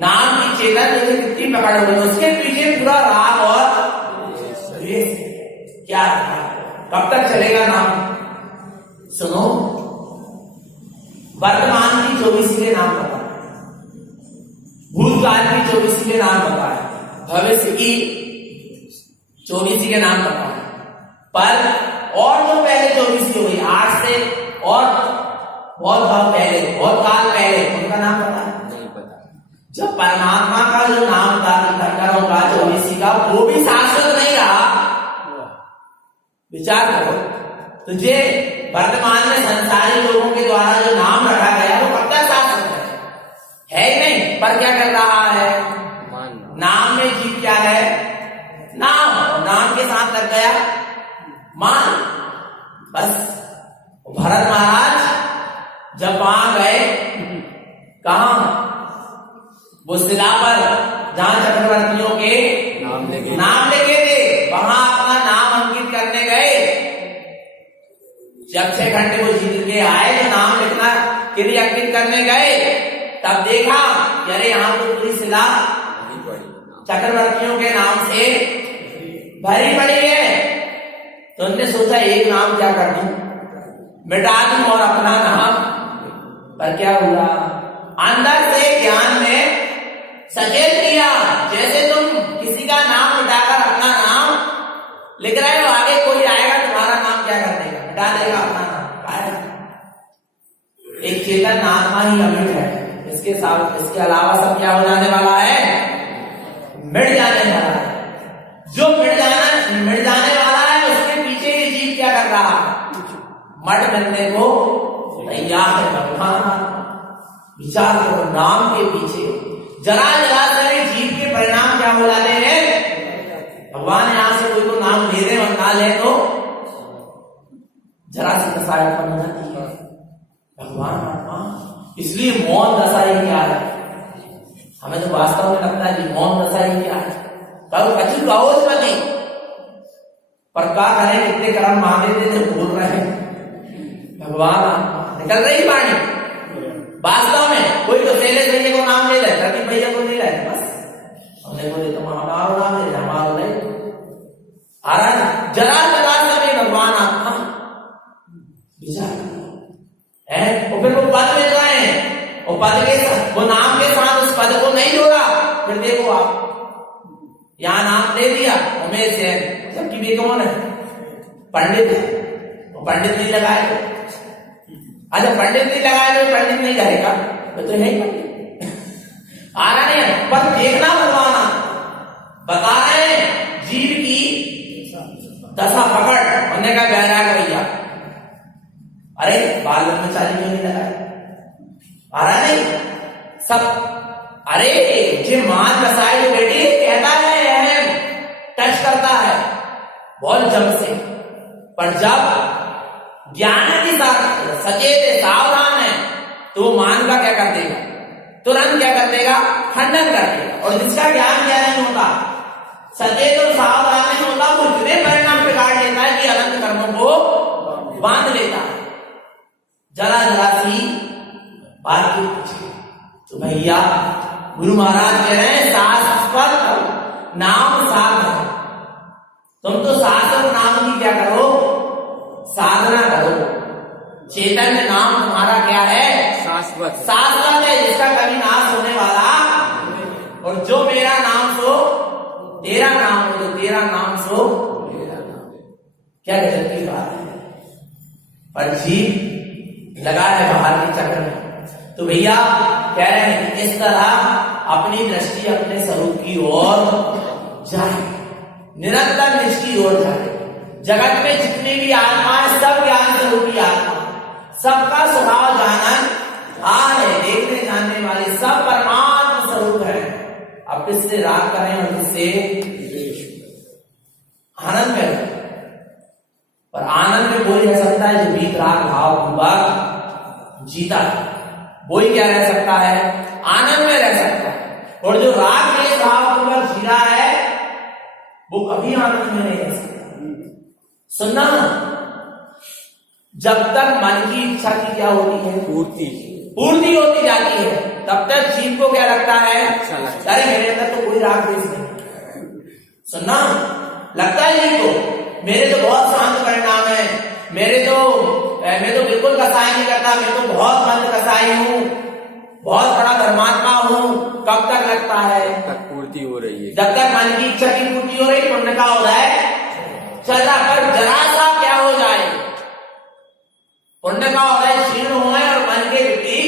नाम की चेतन मुझे कितनी पकड़ हो गई। उसके पीछे पूरा राग और क्या है? कब तक चलेगा नाम? सुनो, वर्तमान की 24 के नाम पता है, भूतकाल की 24 के नाम पता है, भविष्य की 24 के नाम पता है, पर और जो पहले 24 की हुई, आज से और बहुत पहले, बहुत काल पहले, उनका नाम पता है? नहीं पता। जब परमात्मा का जो नाम था तीर्थंकरों का 24 का, वो भी शाश्वत नहीं रहा। विचार करो, तुझे वर्तमान में संसारी लोगों के द्वारा जो नाम रखा गया वो कब तक शाश्वत है ही नहीं। पर क्या कर रहा है? नाम में जीव क्या है? नाम, नाम के साथ लग गया मान। बस भरत महाराज जब वहां गए, कहा? वो शिला पर जहां चक्रवर्तियों के नाम लिखे थे, वहां अपना नाम अंकित करने गए। जब 6 घंटे वो जीत के आए तो नाम लिखना क्रिया अंकित करने गए तब देखा कि अरे यहाँ तो पूरी शिला चक्रवर्तियों के नाम से भरी पड़ी है। तो उन्होंने सोचा एक नाम क्या कर दूं, मिटा दूं और अपना नाम। पर क्या हुआ, अंदर से ज्ञान में सचेत किया, जैसे तुम किसी का नाम मिटाकर अपना नाम लिख रहे हो, आगे कोई आएगा तुम्हारा नाम क्या कर देगा, मिटा देगा अपना नाम। एक चेतन आत्मा ही अमिट है, इसके साथ इसके अलावा सब क्या हो जाने वाला है, मिट जाने वाला है। जो मिट जाने वाला है उसके पीछे ये जीव क्या कर रहा है, मट बनने को तैयार है। भगवान विचार करो, नाम के पीछे जरा जरा से जीव के परिणाम क्या हो जाते हैं। भगवान यहां से कोई को नाम ले रहे और ना ले तो जरा सी दशा उत्पन्न हो जाती है। भगवान आत्मा, इसलिए मौन दशा ही क्या है, हमें तो वास्तव में लगता है कि मौन दशा ही क्या है। कल कचू कहोज बनी पर क्या करें, कितने कर्म मांगे थे तो बोल रहे हैं। भगवान आत्मा निकल रही वाणी, वास्तव में कोई तो शैलेश भैया को नाम ले रहे, प्रदीप भैया को ले रहे, बस हमने बोले तो हमारा नाम ले रहे, हमारा नहीं आ रहा। जरा जरा समय भगवान आत्मा विचार है, और फिर वो पद मिल रहे हैं, और पद के साथ वो नाम के साथ उस पद को नहीं जोड़ा। फिर देखो आप यहां नाम दे दिया उमेश है, जबकि वे कौन है, पंडित है, वो पंडित नहीं लगाए। अच्छा पंडित नहीं लगाए तो पंडित नहीं कहेगा, तो है ही पंडित आ रहा नहीं है। पर देखना भगवान बता रहे हैं जीव की दशा पकड़, उन्होंने कहा बैराग भैया, अरे बाल ब्रह्मचारी क्यों नहीं लगाए, आ रहा नहीं सब। अरे जे मान बसाए जो बेटी कहता है टच करता है बहुत जब से, पर जब ज्ञान के साथ सचेत है, सावधान है, तो मान का क्या कर देगा, तुरंत क्या कर देगा, खंडन कर देगा। और जिसका ज्ञान क्या नहीं होता, सचेत और सावधान नहीं होता, वो इतने परिणाम बिगाड़ लेता है कि अनंत कर्मों को बांध लेता है। जरा जरा सी बात की पूछे तो भैया गुरु महाराज कह रहे हैं शाश्वत नाम साधन, तुम तो शाश्वत नाम की क्या करो, साधना करो। चैतन्य नाम तुम्हारा क्या है, शाश्वत शाश्वत है, जिसका कभी नाश होने वाला। और जो मेरा नाम सो तेरा नाम हो, जो तेरा नाम सो मेरा नाम। क्या गजब की बात है। पर जीव लगा है बाहर के चक्र में। तो भैया कह रहे हैं कि इस तरह अपनी दृष्टि अपने स्वरूप की ओर जाए, निरंतर दृष्टि ओर जाए। जगत में जितनी भी आत्मा है सब ज्ञान स्वरूपी आत्मा, सबका स्वभाव जानन है, देखने जानने वाले सब परमात्मा स्वरूप है। अब किससे राग करें और किससे आनंद करें। पर आनंद में कोई रह सकता है जो वीत राग भाव पूर्वक जीता है, वही क्या रह सकता है, आनंद में रह सकता है। और जो राग के भाव पूर्वक जी रहा है वो कभी आनंद में नहीं रह सकता। सुनना, जब तक मन की इच्छा की क्या होती है, पूर्ति होती जाती है, तब तक जीव को क्या लगता है, अरे मेरे अंदर तो कोई राग द्वेष नहीं। सुनना, लगता है जीव को मेरे तो बहुत शांत परिणाम है, मैं तो बिल्कुल कसाई नहीं करता, मैं तो बहुत मंद कसाई हूँ, बहुत बड़ा धर्मात्मा हूँ। कब तक लगता है, तक पूर्ति हो रही है, जब तक मन की इच्छा की पूर्ति हो रही, पुण्य का हो जाए चल रहा। पर जरा सा क्या हो जाए, पुण्य का हो जाए क्षीण हो और मन के वृत्ति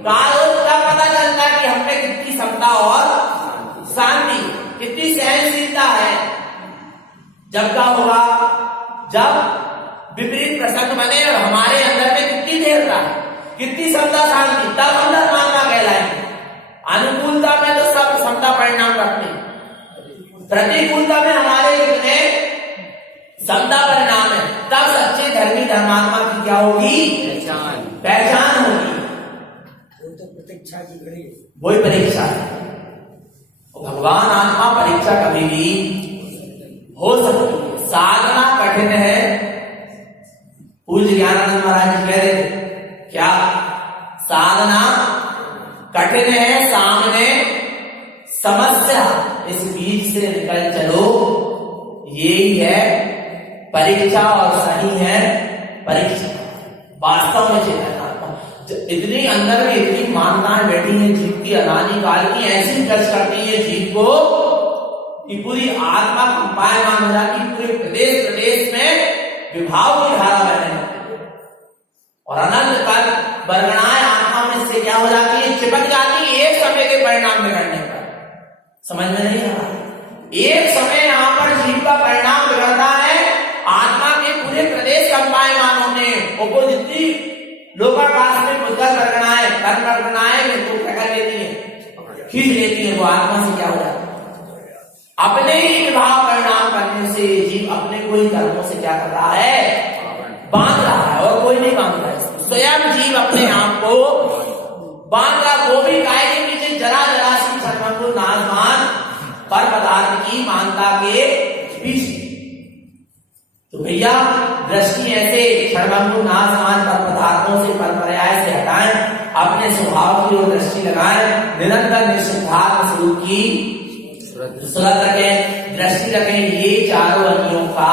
काल हो, तब पता चलता है कि हम पे कितनी क्षमता और शांति, कितनी सहनशीलता है। जब क्या होगा, जब विपरीत प्रसंग बने और हमारे अंदर में कितनी देर है, कितनी क्षमता शांति, तब हम धर्मात्मा कहलाएंगे। अनुकूलता में तो सब क्षमता परिणाम रखते, प्रतिकूलता में हमारे कितने क्षमता परिणाम है, तब सच्चे धर्मी धर्मात्मा की क्या होगी, पहचान होगी। वो तो प्रतीक्षा की घड़ी, वही परीक्षा है। भगवान आत्मा परीक्षा कभी भी हो सकती है, साधना कठिन है। पूज्य ज्ञानानंद महाराज जी कह रहे थे क्या, कठिन है सामने समस्या, इस बीच से निकल चलो, यही है परीक्षा और सही है परीक्षा। वास्तव में चेतना इतनी अंदर में इतनी मान्यताएं बैठी है जीव की अनादि काल की, ऐसी टच करती है जीव को कि पूरी आत्मा कंपायमान हो जाती, पूरे प्रदेश प्रदेश में विभाव की धारा बहने लगती है और अनंत काल वर्गणाएं आत्मा में से क्या हो जाती है, चिपक जाती है एक समय के परिणाम बिगड़ने पर। समझ में नहीं आ रहा, एक समय यहाँ पर जीव का परिणाम बिगड़ता है, आत्मा के पूरे प्रदेश कंपायमान होने और जितनी लोकाकाश में मुद्दा वर्गणाएं कर्म वर्गणाएं तो क्या कर लेती है, खींच लेती है, वो आत्मा से क्या हो जाता है, अपने ही विभाव परिणाम करने से जीव अपने को ही कर्मों से क्या कर रहा है, बांध रहा है, और कोई नहीं बांध रहा है। स्वयं जीव अपने आप को बांध रहा, वो भी गाय के पीछे जरा जरा सी क्षणभंगुर नाशवान पर पदार्थ की मानता के पीछे। तो भैया दृष्टि ऐसे क्षणभंगुर नाशवान पर पदार्थों से परपर्याय से हटाएं, अपने स्वभाव की ओर दृष्टि लगाएं, निरंतर निश्चितात्म स्वरूप की सुरत रखें, दृष्टि रखें। ये चारों अनियों का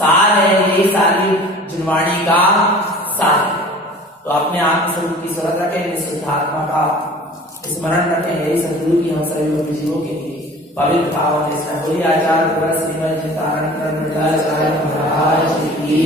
सार है, ये सारी जिनवाणी का सार है। तो अपने आत्म स्वरूप की सुरत रखें, निश्चितात्मा का स्मरण रखें। यही सदगुरु की हम सभी जीवों के लिए पवित्र भाव है। बोलिए आचार्य श्रीमद चितारण महाराज की